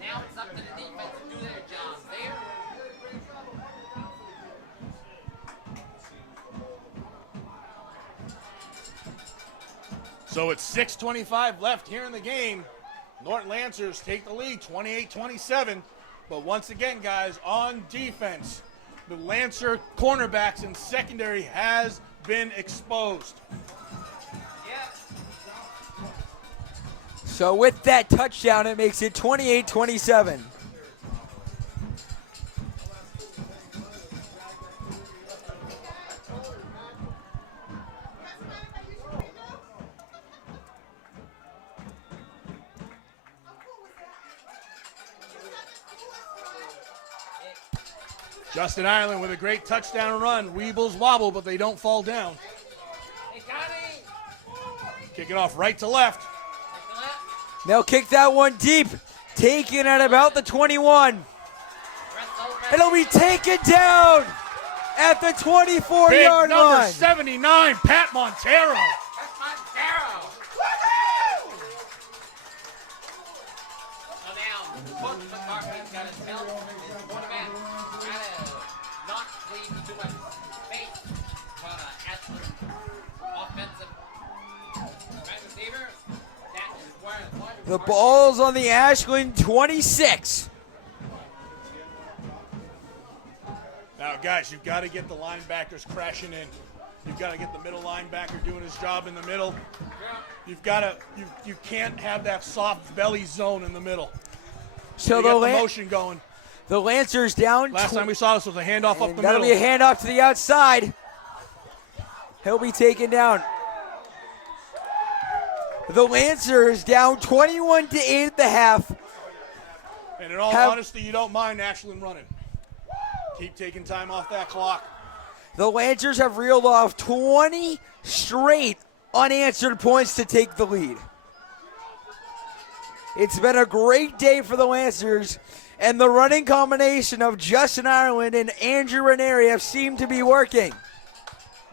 Now it's up to the defense to do their job there. So it's 6:25 left here in the game. Norton Lancers take the lead, 28-27. But once again, guys, on defense, the Lancer cornerbacks and secondary has been exposed. Yeah. So with that touchdown, it makes it 28-27. Justin Ireland with a great touchdown run. Weebles wobble, but they don't fall down. Hey, Connie. Kick it off right to left. Take the left. They'll kick that one deep. Taken at about the 21. Press open. It'll be taken down at the Big 24-yard number line. 79, Pat Montero. That's Montero. So now, Coach McCarthy's got to tell his quarterback how to not leave too much space for Ashland The ball's on the Ashland 26. Now, guys, you've got to get the linebackers crashing in. You've got to get the middle linebacker doing his job in the middle. You've got to. You can't have that soft belly zone in the middle. So you get the motion going. The Lancers down. Last time we saw this was a handoff up the that'll middle. be a handoff to the outside. He'll be taken down. The Lancers down 21-8 at the half. And in all honesty, you don't mind Ashland running. Keep taking time off that clock. The Lancers have reeled off 20 straight unanswered points to take the lead. It's been a great day for the Lancers, and the running combination of Justin Ireland and Andrew Ranieri have seemed to be working.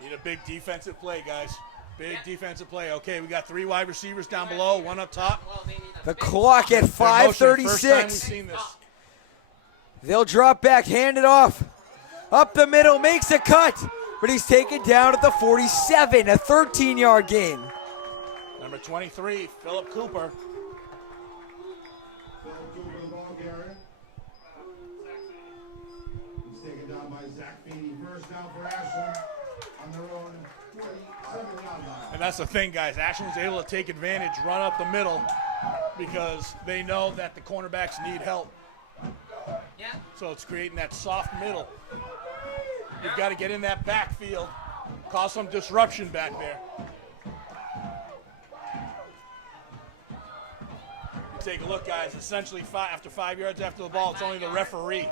Need a big defensive play, guys. Big defensive play. Okay, we got 3 wide receivers down below, 1 up top. The clock at 5:36. First time we've seen this. They'll drop back, hand it off. Up the middle, makes a cut, but he's taken down at the 47, a 13-yard gain. Number 23, Philip Cooper. Philip Cooper, the ball carrier. He's taken down by Zach Beatty. First down for Ashland on their own 47-yard line. And that's the thing, guys. Ashland's able to take advantage, run up the middle, because they know that the cornerbacks need help. Yeah. So it's creating that soft middle. You've got to get in that backfield, cause some disruption back there. You take a look, guys. Essentially, after 5 yards after the ball, it's only the referee.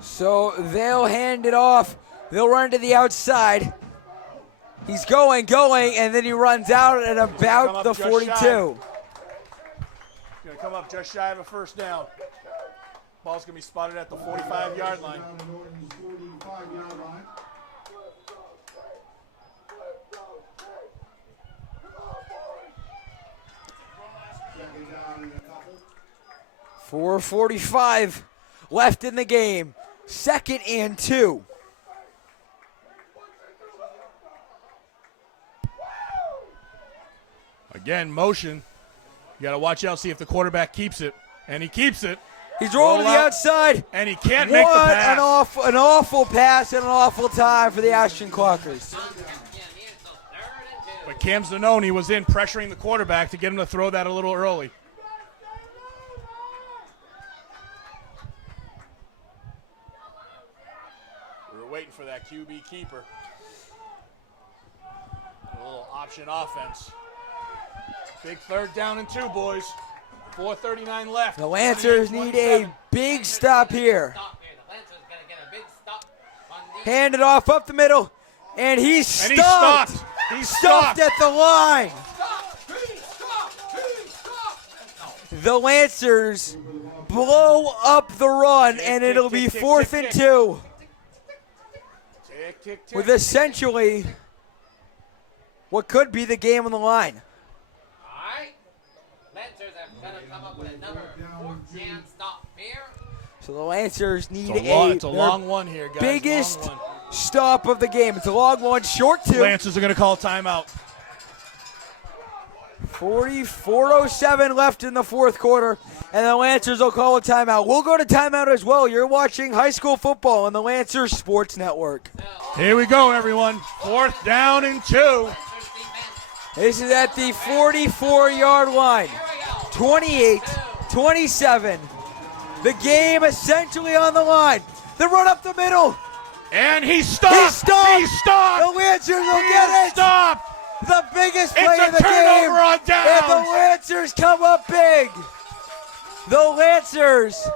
So they'll hand it off. They'll run to the outside. He's going, and then he runs out at about the 42. He's going to come up just shy of a first down. Ball's going to be spotted at the 45-yard line. Forty-five-yard line. 4:45 left in the game. 2nd and 2. Again, motion. You got to watch out, see if the quarterback keeps it. And he keeps it. He's rolling to the outside. And he can't make the What pass. an awful pass and an awful time for the Ashland Clockers. But Cam Zanoni was in pressuring the quarterback to get him to throw that a little early. We were waiting for that QB keeper. A little option offense. Big 3rd down and 2, boys. 4:39 left. The Lancers need a big stop here. Hand it off up the middle, and he's stopped. He's stopped at the line. The Lancers blow up the run, and it'll be 4th and 2. With essentially what could be the game on the line. So the Lancers need it's a long one here, guys. Biggest stop of the game. It's a long one, short 2. Lancers are going to call timeout. 4:07 left in the 4th quarter, and the Lancers will call a timeout. We'll go to timeout as well. You're watching high school football on the Lancers Sports Network. Here we go, everyone. 4th down and 2. This is at the 44-yard line. 28-27. The game essentially on the line. The run up the middle. And he stopped. He stopped. The Lancers will get it. Stopped. The biggest play It's of a the game. turnover on downs. And the Lancers come up big. The Lancers.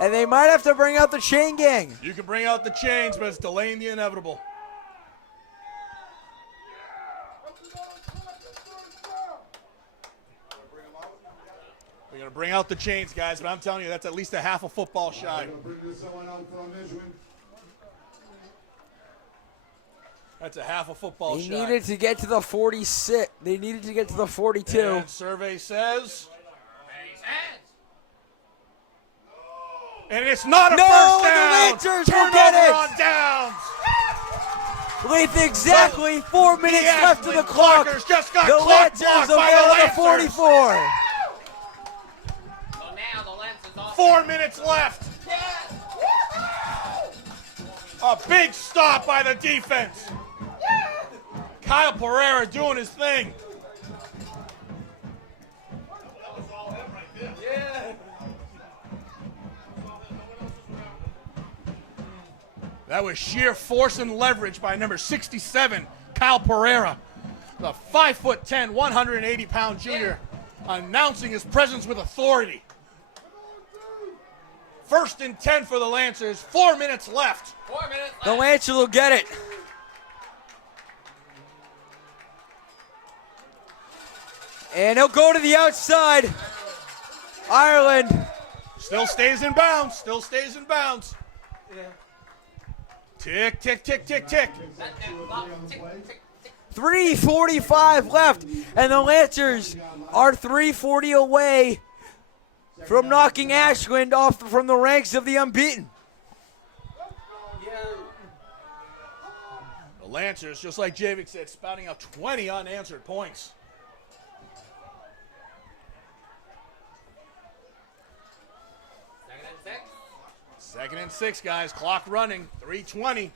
And they might have to bring out the chain gang. You can bring out the chains, but it's delaying the inevitable. We're going to bring out the chains, guys, but I'm telling you, that's at least a half a football shy. That's a half a football They shy. needed to get to the 46. They needed to get to the 42. And survey says. And it's not a first down. The Lancers will Turnover get it. on downs. with exactly 4 minutes left of the clock. Clockers just got The clock Lancers blocked will by go the to the Lancers. 44. So now the Lancers off. 4 minutes left. A big stop by the defense. Kyle Pereira doing his thing. That was sheer force and leverage by number 67, Kyle Pereira. The 5'10", 180-pound junior announcing his presence with authority. 1st and 10 for the Lancers. 4 minutes left. 4 minutes left. The Lancers will get it. And he'll go to the outside. Ireland. Still stays in bounds. Still stays in bounds. Tick, tick, tick, tick, tick. 3:45 left, and the Lancers are 3:40 away from knocking Ashland off from the ranks of the unbeaten. The Lancers, just like Javik said, spouting out 20 unanswered points. Second and 6, guys. Clock running. 3:20.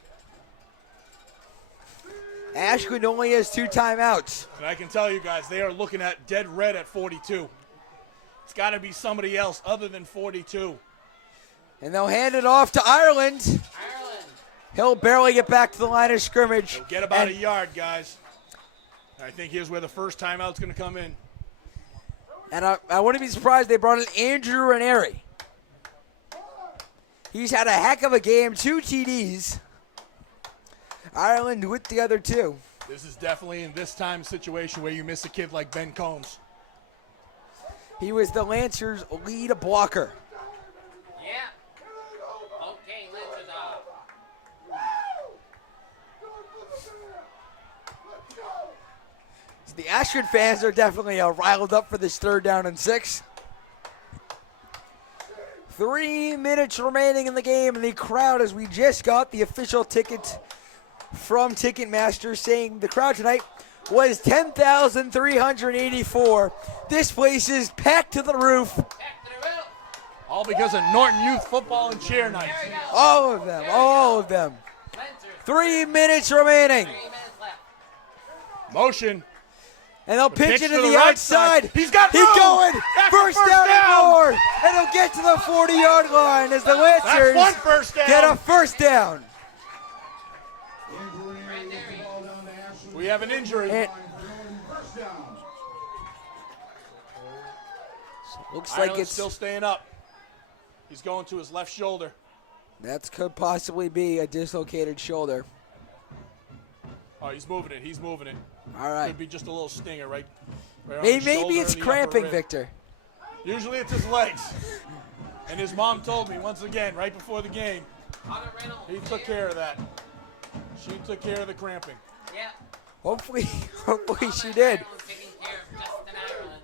Ashland only has 2 timeouts. And I can tell you guys, they are looking at dead red at 42. It's got to be somebody else other than 42. And they'll hand it off to Ireland. He'll barely get back to the line of scrimmage. He'll get about a yard, guys. I think here's where the first timeout's going to come in. And I wouldn't be surprised they brought in Andrew Ranieri. He's had a heck of a game, 2 TDs. Ireland with the other 2. This is definitely in this time situation where you miss a kid like Ben Combs. He was the Lancers' lead blocker. Yeah. Okay, Lancers off. The Ashland fans are definitely riled up for this 3rd down and 6. 3 minutes remaining in the game, and the crowd, as we just got the official ticket from Ticketmaster, saying the crowd tonight was 10,384. This place is packed to the roof. Back to the room. All because of Norton Youth Football and Cheer Night. All of them, all of them. Lancers. 3 minutes remaining. 3 minutes left. Motion. And they'll pitch pitch it to to the the right outside. side. He's got He's room. going. That's First a first down and down. more. And he'll get to the 40-yard line as the That's Lancers one first down. get a first down. We have an injury. And looks like Ireland's it's still staying up. He's going to his left shoulder. that could possibly be a dislocated shoulder. Oh, he's moving it. He's moving it. All right. Could be just a little stinger right on the Maybe shoulder it's and the upper cramping, rib. Victor. Usually it's his legs. And his mom told me once again, right before the game, Hunter Reynolds. he took care of that. She took care of the cramping. Yeah. Hopefully she did. Ireland taking care of Justin Ireland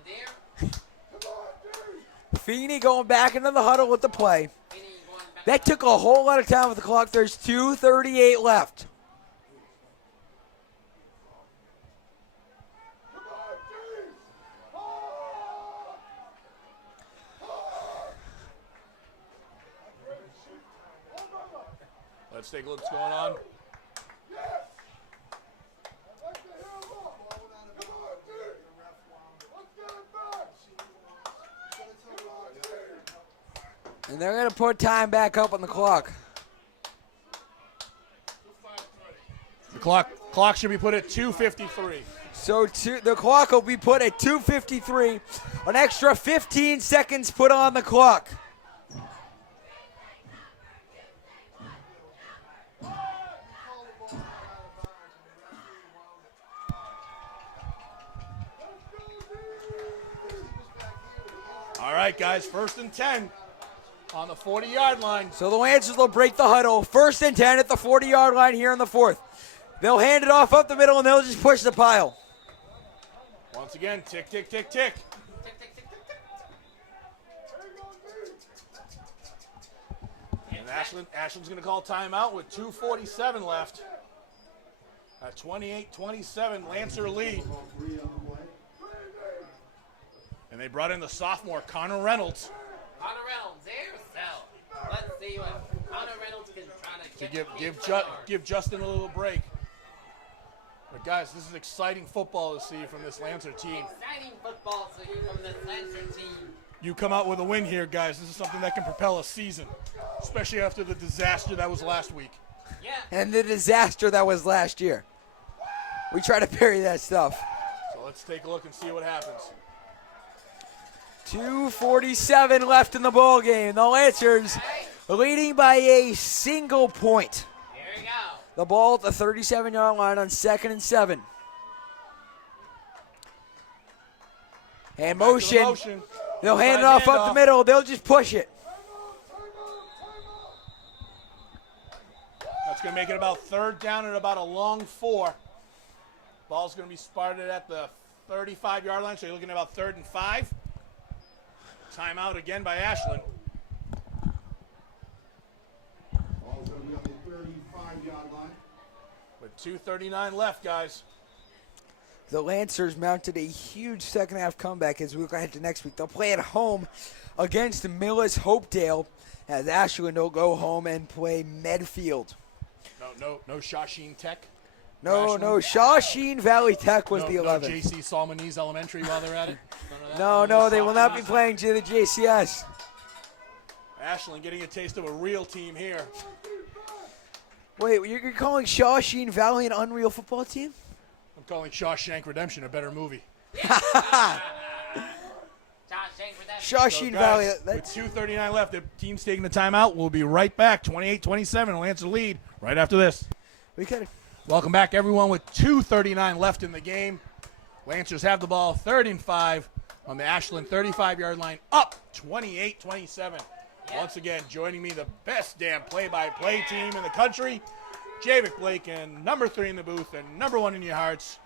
there. Feeney going back into the huddle with the play. Finney going back. That took a whole lot of time with the clock. There's 2:38 left. Let's take a look what's going on. And they're going to put time back up on the clock. The clock should be put at 2:53. So the clock will be put at 2:53. An extra 15 seconds put on the clock. All right, guys, 1st and 10 on the 40-yard line. So the Lancers will break the huddle. 1st and 10 at the 40-yard line here in the 4th. They'll hand it off up the middle, and they'll just push the pile. Once again, tick, tick, tick, tick. And Ashland's going to call timeout with 2:47 left. At 28-27, Lancer lead. And they brought in the sophomore, Connor Reynolds. Connor Reynolds here, so let's see what Connor Reynolds can try to give Justin a little break. But guys, this is exciting football to see from this Lancer team. Exciting football to see from this Lancer team. You come out with a win here, guys. This is something that can propel a season, especially after the disaster that was last week. Yeah. And the disaster that was last year. We try to bury that stuff. So let's take a look and see what happens. 2:47 left in the ball game. The Lancers leading by a single point. Here we go. The ball at the 37-yard line on 2nd and 7. And motion. They'll hand it off up the middle. They'll just push it. That's going to make it about 3rd down and about a long 4. Ball's going to be spotted at the 35-yard line, so you're looking at about 3rd and 5. Timeout again by Ashland. Ball's going to be on the 35-yard line. With 2:39 left, guys. The Lancers mounted a huge second-half comeback as we look ahead to next week. They'll play at home against Millis Hopedale as Ashland will go home and play Medfield. No Shawsheen Tech. No, Shawsheen Valley Tech was the 11th. No J.C. Salmonese Elementary while they're at it. No, they will not be playing to the JCS. Ashland getting a taste of a real team here. Wait, you're calling Shawsheen Valley an unreal football team? I'm calling Shawshank Redemption a better movie. Shawsheen So, Valley. guys, with 2:39 left, the team's taking the timeout. We'll be right back. 28-27, Lancer lead right after this. We got it. Welcome back, everyone, with 2:39 left in the game. Lancers have the ball, 3rd and 5 on the Ashland 35-yard line, up 28-27. Once again, joining me, the best damn play-by-play team in the country, Javic Blake, and number 3 in the booth, and number 1 in your hearts,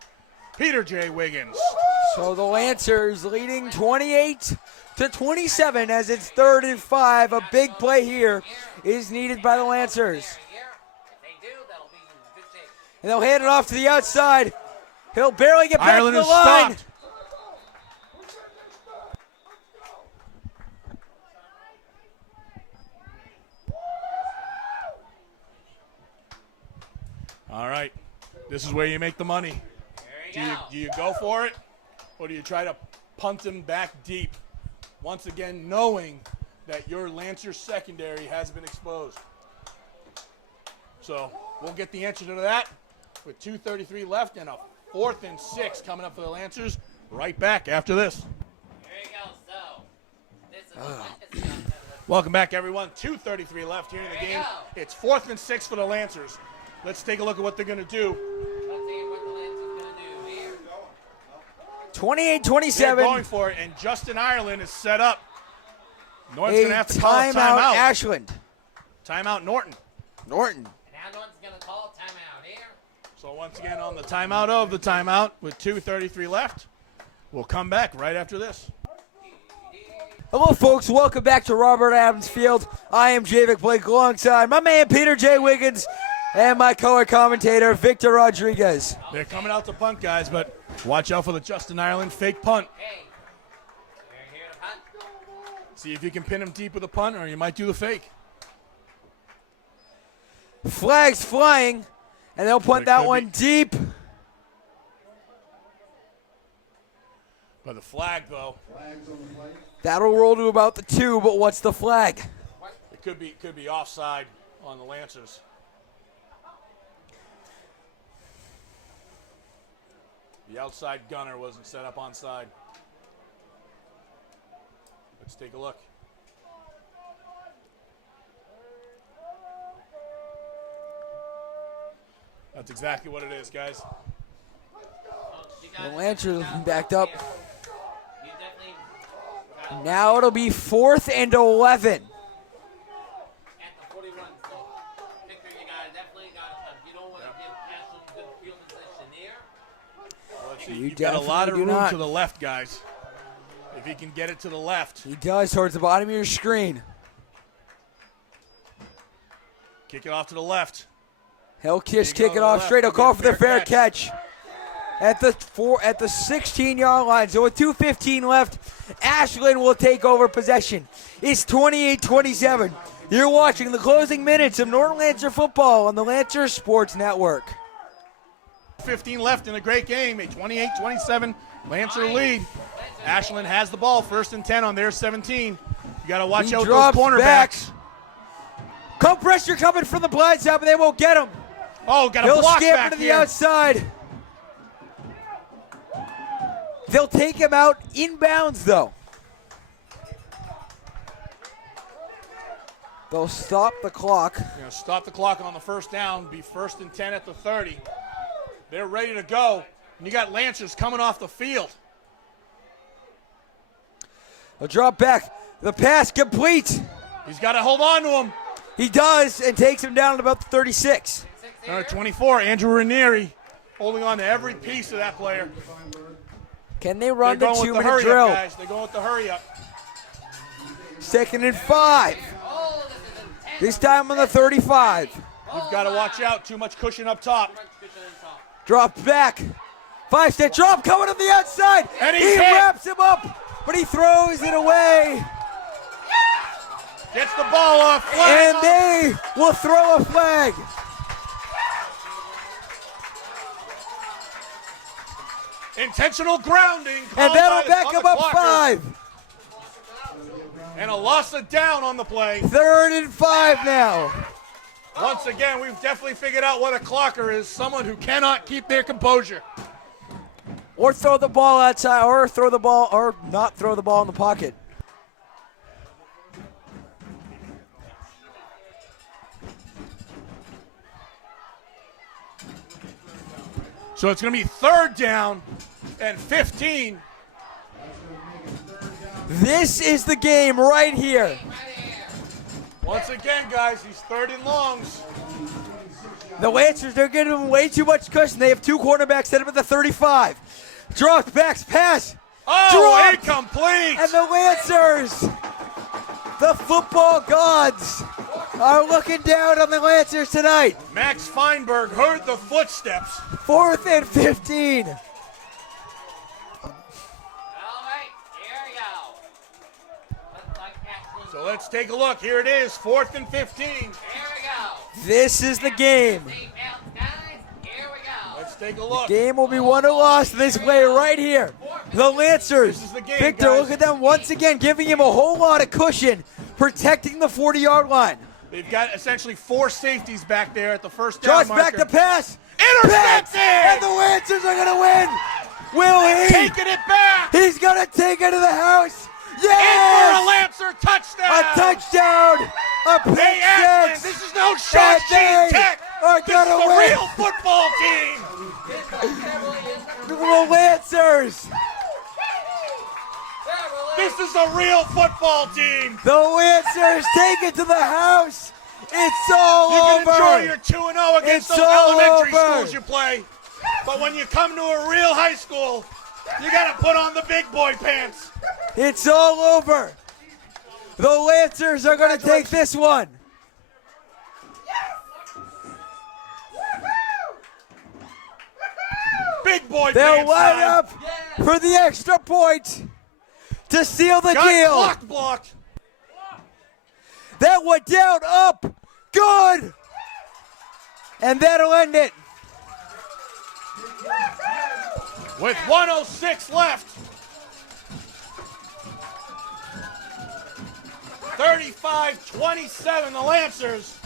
Peter J. Wiggins. So the Lancers leading 28-27 as it's 3rd and 5. A big play here is needed by the Lancers. And they'll hand it off to the outside. He'll barely get back Ireland to the is line. stopped. All right, this is where you make the money. Do you go for it, or do you try to punt him back deep? Once again, knowing that your Lancer secondary has been exposed. So we'll get the answer to that with 2:33 left and a 4th and 6 coming up for the Lancers. Right back after this. Here you go. So this is Welcome back, everyone. 2:33 left here in the game. It's 4th and 6 for the Lancers. Let's take a look at what they're going to do. Let's see what the Lancers going to do here. 28-27. They're going for it, and Justin Ireland is set up. Norton's going to have to call a timeout. timeout. Ashland. Timeout Norton. Norton. And now Norton's going to call timeout here. So once again on the timeout of the timeout with 2:33 left. We'll come back right after this. Hello, folks. Welcome back to Robert Adams Field. I am Javic Blake alongside my man Peter J. Wiggins and my color commentator Victor Rodriguez. They're coming out to punt, guys, but watch out for the Justin Ireland fake punt. Hey, we're here to punt. See if you can pin him deep with a punt, or you might do the fake. Flags flying, and they'll punt that one deep. By the flag, though, That'll roll to about the 2, but what's the flag? it could be offside on the Lancers. The outside gunner wasn't set up onside. Let's take a look. That's exactly what it is, guys. The Lancers backed up. Now it'll be 4th and 11. At the 41, so Victor, definitely got you don't want to give Ashland good field position here. Let's see. You You've got a lot of definitely do room not. to the left, guys. If he can get it to the left. He does towards the bottom of your screen. Kick it off to the left. He'll just They go kick to it the off left. straight. He'll He'll call get for the a fair fair catch. At the 16-yard line. So with 2:15 left, Ashland will take over possession. It's 28-27. You're watching the closing minutes of Norton Lancer football on the Lancer Sports Network. 15 left in a great game. A 28-27 Lancer lead. Ashland has the ball. 1st and 10 on their 17. You got to watch He out those drops cornerbacks. Come pressure coming from the blind side, but they won't get him. Oh, got a He'll block scamper back to the here. outside. They'll take him out inbounds, though. They'll stop the clock. Going to stop the clock on the 1st down. Be 1st and 10 at the 30. They're ready to go. And you got Lancers coming off the field. They'll drop back. The pass complete. He's got to hold on to him. He does, and takes him down at about the 36. Number 24, Andrew Ranieri, holding on to every piece of that player. Can they run the They're going with the 2-minute hurry drill? up, guys. They're going with the hurry up. 2nd and 5. This time on the 35. You've got to watch out. Too much cushion up top. Drop back. 5-step drop coming on the outside. And he he's hit. wraps him up, but he throws it away. Gets the ball off. Flag And off. they will throw a flag. Intentional grounding. And called that'll by back on him the up clocker. 5. And a loss of down on the play. 3rd and 5 now. Once again, we've definitely figured out what a clocker is. Someone who cannot keep their composure. Or throw the ball outside, or throw the ball, or not throw the ball in the pocket. So it's going to be 3rd down and 15. This is the game right here. Once again, guys, he's 3rd and longs. The Lancers, they're giving them way too much cushion. They have 2 cornerbacks set up at the 35. Dropped backs, pass. Oh, Dropped. incomplete. And the Lancers, the football gods, are looking down on the Lancers tonight. Max Feinberg heard the footsteps. 4th and 15. All right, here we go. Looks like Ashland. So let's take a look. Here it is, 4th and 15. Here we go. This is the game. Safe out, guys. Here we go. Let's take a look. Game will be won or lost this play right here. The Lancers. This is the game, Victor, guys. look at them once again, giving him a whole lot of cushion, protecting the 40-yard line. They've got essentially 4 safeties back there at the 1st down Draws marker. back the pass. Intercepted! And the Lancers are going to win. Will he? Taking it back. He's going to take it to the house. In for a Yes! Lancer touchdown. A touchdown. A pick Hey, Ashland, six. this is no And Shawsheen they Tech. are This is going to a win. real football team. The Lancers. This is a real football team. The Lancers take it to the house. It's all You can over. enjoy your 2-0 against It's those all elementary over. schools you play. But when you come to a real high school, you got to put on the big boy pants. It's all over. The Lancers are going to take this one. Big boy They'll pants line time. up for the extra point to seal the Got deal. clock blocked. That went down, up, good. And that'll end it. With 1:06 left. 35-27, the Lancers.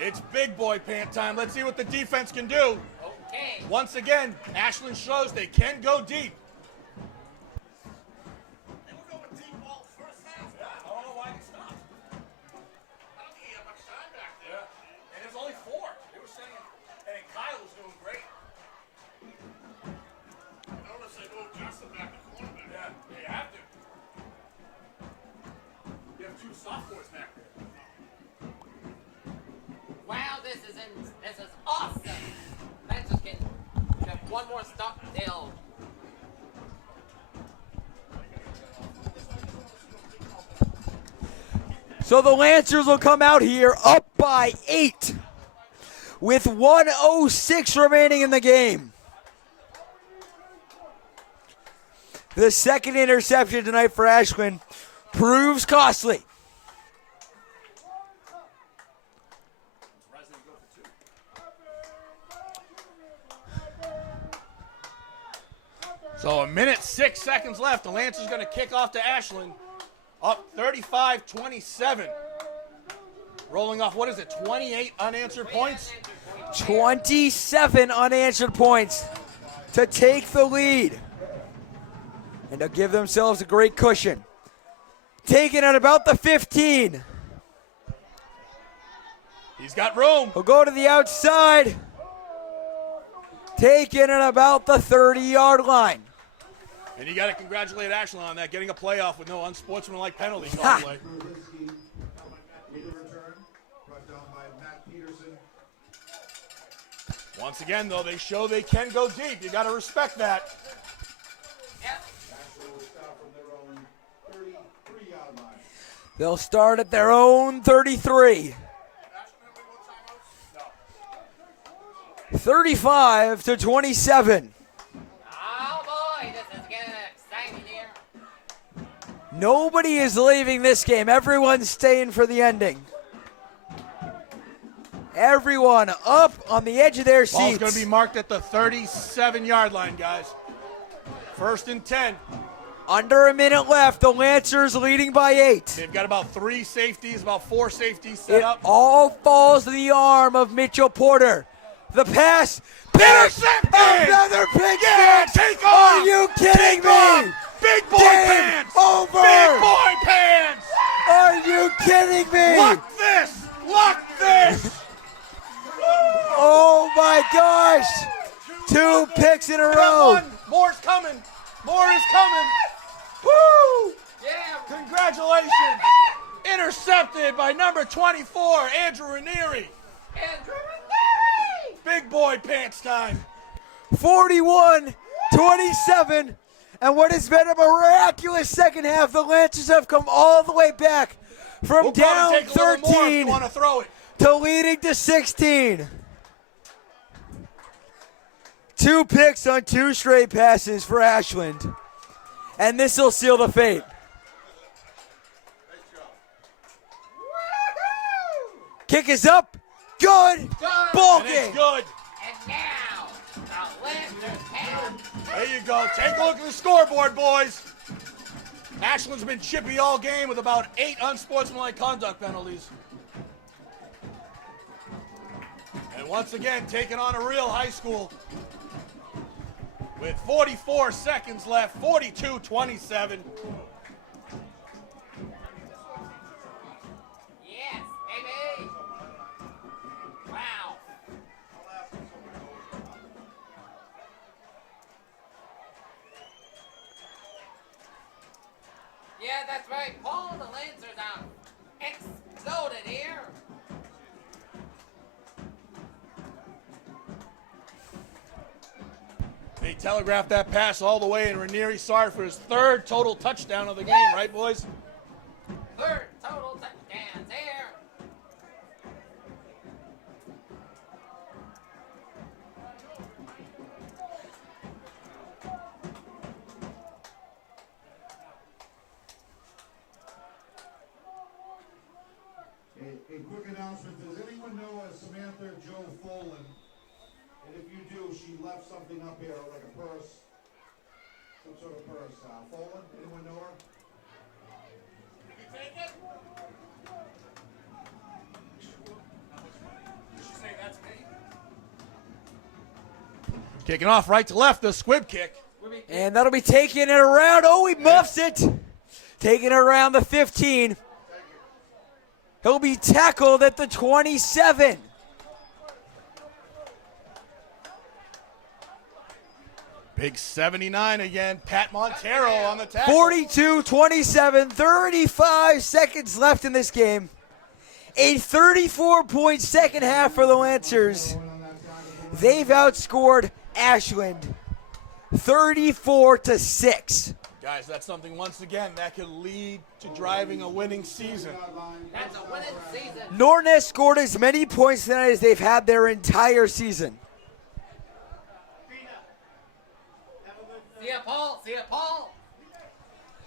It's big boy pant time. Let's see what the defense can do. Okay. Once again, Ashland shows they can go deep. They were going deep all first half. Yeah, I don't know why they stopped. I don't think he had much time back there. And there's only 4. They were saying, and Kyle was doing great. I noticed they moved Justin back to cornerback. Yeah, you have to. You have 2 sophomores back there. Wow, this is awesome. Let's just get one more stop. They'll So the Lancers will come out here up by 8 with 1:06 remaining in the game. The second interception tonight for Ashland proves costly. So 1:06 left. The Lancers going to kick off to Ashland. Up 35-27. Rolling off, 28 unanswered points? 27 unanswered points to take the lead. And to give themselves a great cushion. Taking at about the 15. He's got room. He'll go to the outside. Taking at about the 30-yard line. And you got to congratulate Ashland on that, getting a playoff with no unsportsmanlike penalty call play. Once again, though, they show they can go deep. You got to respect that. They'll start at their own 33. 35-27. Oh boy, this is getting exciting here. Nobody is leaving this game. Everyone's staying for the ending. Everyone up on the edge of their seats. Ball's going to be marked at the 37-yard line, guys. 1st and 10. Under a minute left. The Lancers leading by 8. They've got about 3 safeties, about 4 safeties set It up. all falls to the arm of Mitchell Porter. The pass. Intercepted! Another pick Yeah, six. take off! Are you kidding Take me? off! Big boy Game pants! over! Big boy pants! Are you kidding me? Lock this! Lock this! Oh my gosh! 2 picks in a row. One. More's coming. More is coming. Woo! Yeah. Congratulations. Intercepted by number 24, Andrew Ranieri. Andrew Ranieri! Big boy pants time. 41-27. And what has been a miraculous second half, the Lancers have come all the way back from We'll down probably take a little more if you 13 want to throw it. to leading to 16. 2 picks on 2 straight passes for Ashland. And this will seal the fate. Kick is up. Good. Ball And it's game. good. And now, the Lancers have There you go. Take a look at the scoreboard, boys. Ashland's been chippy all game with about 8 unsportsmanlike conduct penalties. And once again, taking on a real high school. With 44 seconds left, 42-27. yes, baby. Wow. Yeah, that's right, Paul. The Lancers are exploded here. They telegraphed that pass all the way, and Ranieri sorry for his 3rd total touchdown of the game, right, boys? 3rd total touchdowns here. A quick announcement. Does anyone know a Samantha Jo Folan? And if you do, she left something up here, like a purse. Some sort of purse. Folan? Anyone know her? Did you take it? Did she say that's me? Kicking off right to left, the squib kick. And that'll be taking it around. Oh, he muffs it. Taking it around the 15. He'll be tackled at the 27. Big 79 again. Pat Montero on the tackle. 42-27, 35 seconds left in this game. A 34-point second half for the Lancers. They've outscored Ashland 34-6. Guys, that's something, once again, that could lead to driving a winning season. That's a winning season. Norton has scored as many points tonight as they've had their entire season. See ya, Paul. See ya, Paul.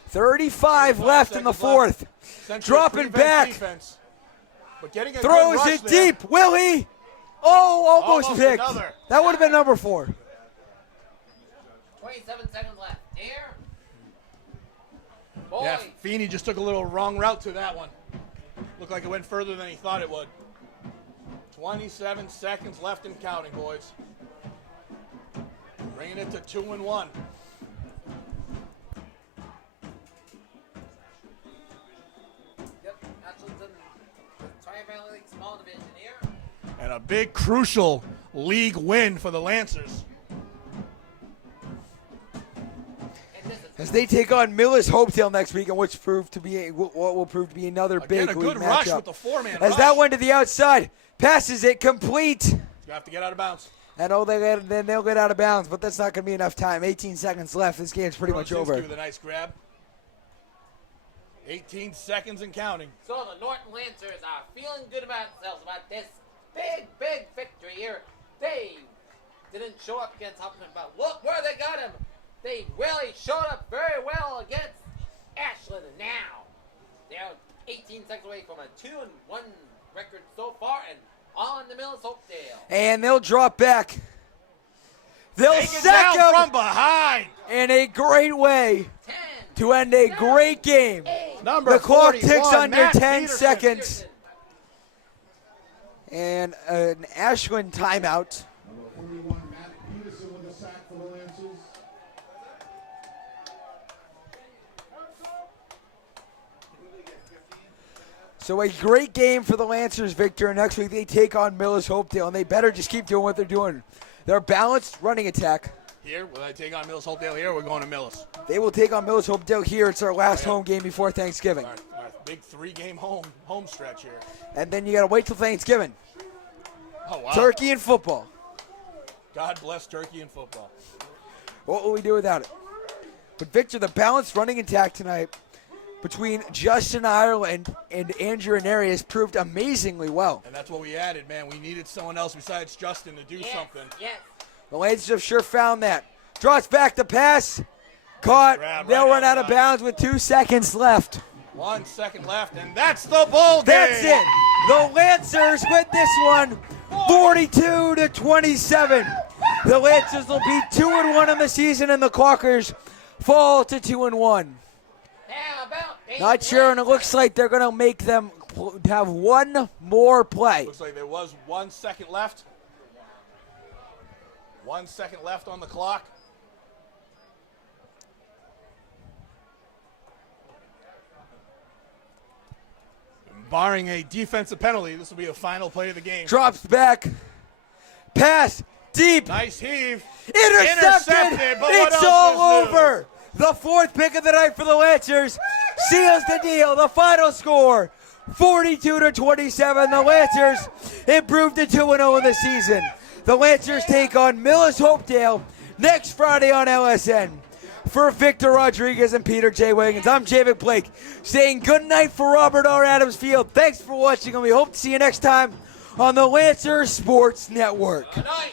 35 left in the fourth. Essentially a Dropping prevent back. defense, but getting a good Throws rush it there. deep. Will he? Oh, almost picked. another. That would have been number 4. 27 seconds left. Here. Boys. Yeah, Feeney just took a little wrong route to that one. Looked like it went further than he thought it would. 27 seconds left and counting, boys. Bringing it to 2-1. Yep. Ashland's in the Tri-Valley League Small Division here. And a big, crucial league win for the Lancers. And this is As they take on Millis Hopedale next week, and what will prove to be another Again, big a league good rush matchup. with the four-man As rush. that went to the outside, passes it complete. You have to get out of bounds. And then they'll get out of bounds, but that's not going to be enough time. 18 seconds left. This game's pretty much over. With a nice grab. 18 seconds and counting. So the Norton Lancers are feeling good about themselves about this big victory here. They didn't show up against Hopkins, but look where they got him. They really showed up very well against Ashland, and now they're 18 seconds away from a 2-1 record so far, and on the Millis Hopedale. And they'll drop back. They'll Take it sack down him from behind. in a great way 10, to end a great game. 8, Number The clock 41, ticks under Matt 10 Peterson. seconds. And an Ashland timeout. Number 41, Matt Peterson with a sack for the Lancers. So a great game for the Lancers, Victor. Next week they take on Millis Hopedale, and they better just keep doing what they're doing. They're a balanced running attack. Here, will I take on Millis Hopedale here? We're going to Millis. They will take on Millis Hopedale here. It's our last home game before Thanksgiving. All right, big 3-game home stretch here. And then you got to wait till Thanksgiving. Oh, wow. Turkey and football. God bless turkey and football. What will we do without it? But Victor, the balanced running attack tonight between Justin Ireland and Andrew Aneri has proved amazingly well. And that's what we added, man. We needed someone else besides Justin to do something. Yes. The Lancers have sure found that. Draws back the pass. Caught. Grab They'll right run out of outside. bounds with 2 seconds left. 1 second left, and that's the ball game. That's it. The Lancers win this one, 42-27. The Lancers will be 2-1 in the season, and the Clockers fall to 2-1. How about Not sure, and it looks like they're going to make them have one more play. Looks like there was 1 second left. 1 second left on the clock. Barring a defensive penalty, this will be a final play of the game. Drops back. Pass. Deep. Nice heave. Intercepted. But what It's else all is new? over. The 4th pick of the night for the Lancers seals the deal. The final score, 42-27. The Lancers improved to 2-0 in the season. The Lancers take on Millis Hopedale next Friday on LSN. For Victor Rodriguez and Peter J. Wiggins, I'm Javid Blake saying good night for Robert R. Adams Field. Thanks for watching, and we hope to see you next time on the Lancer Sports Network. Good night.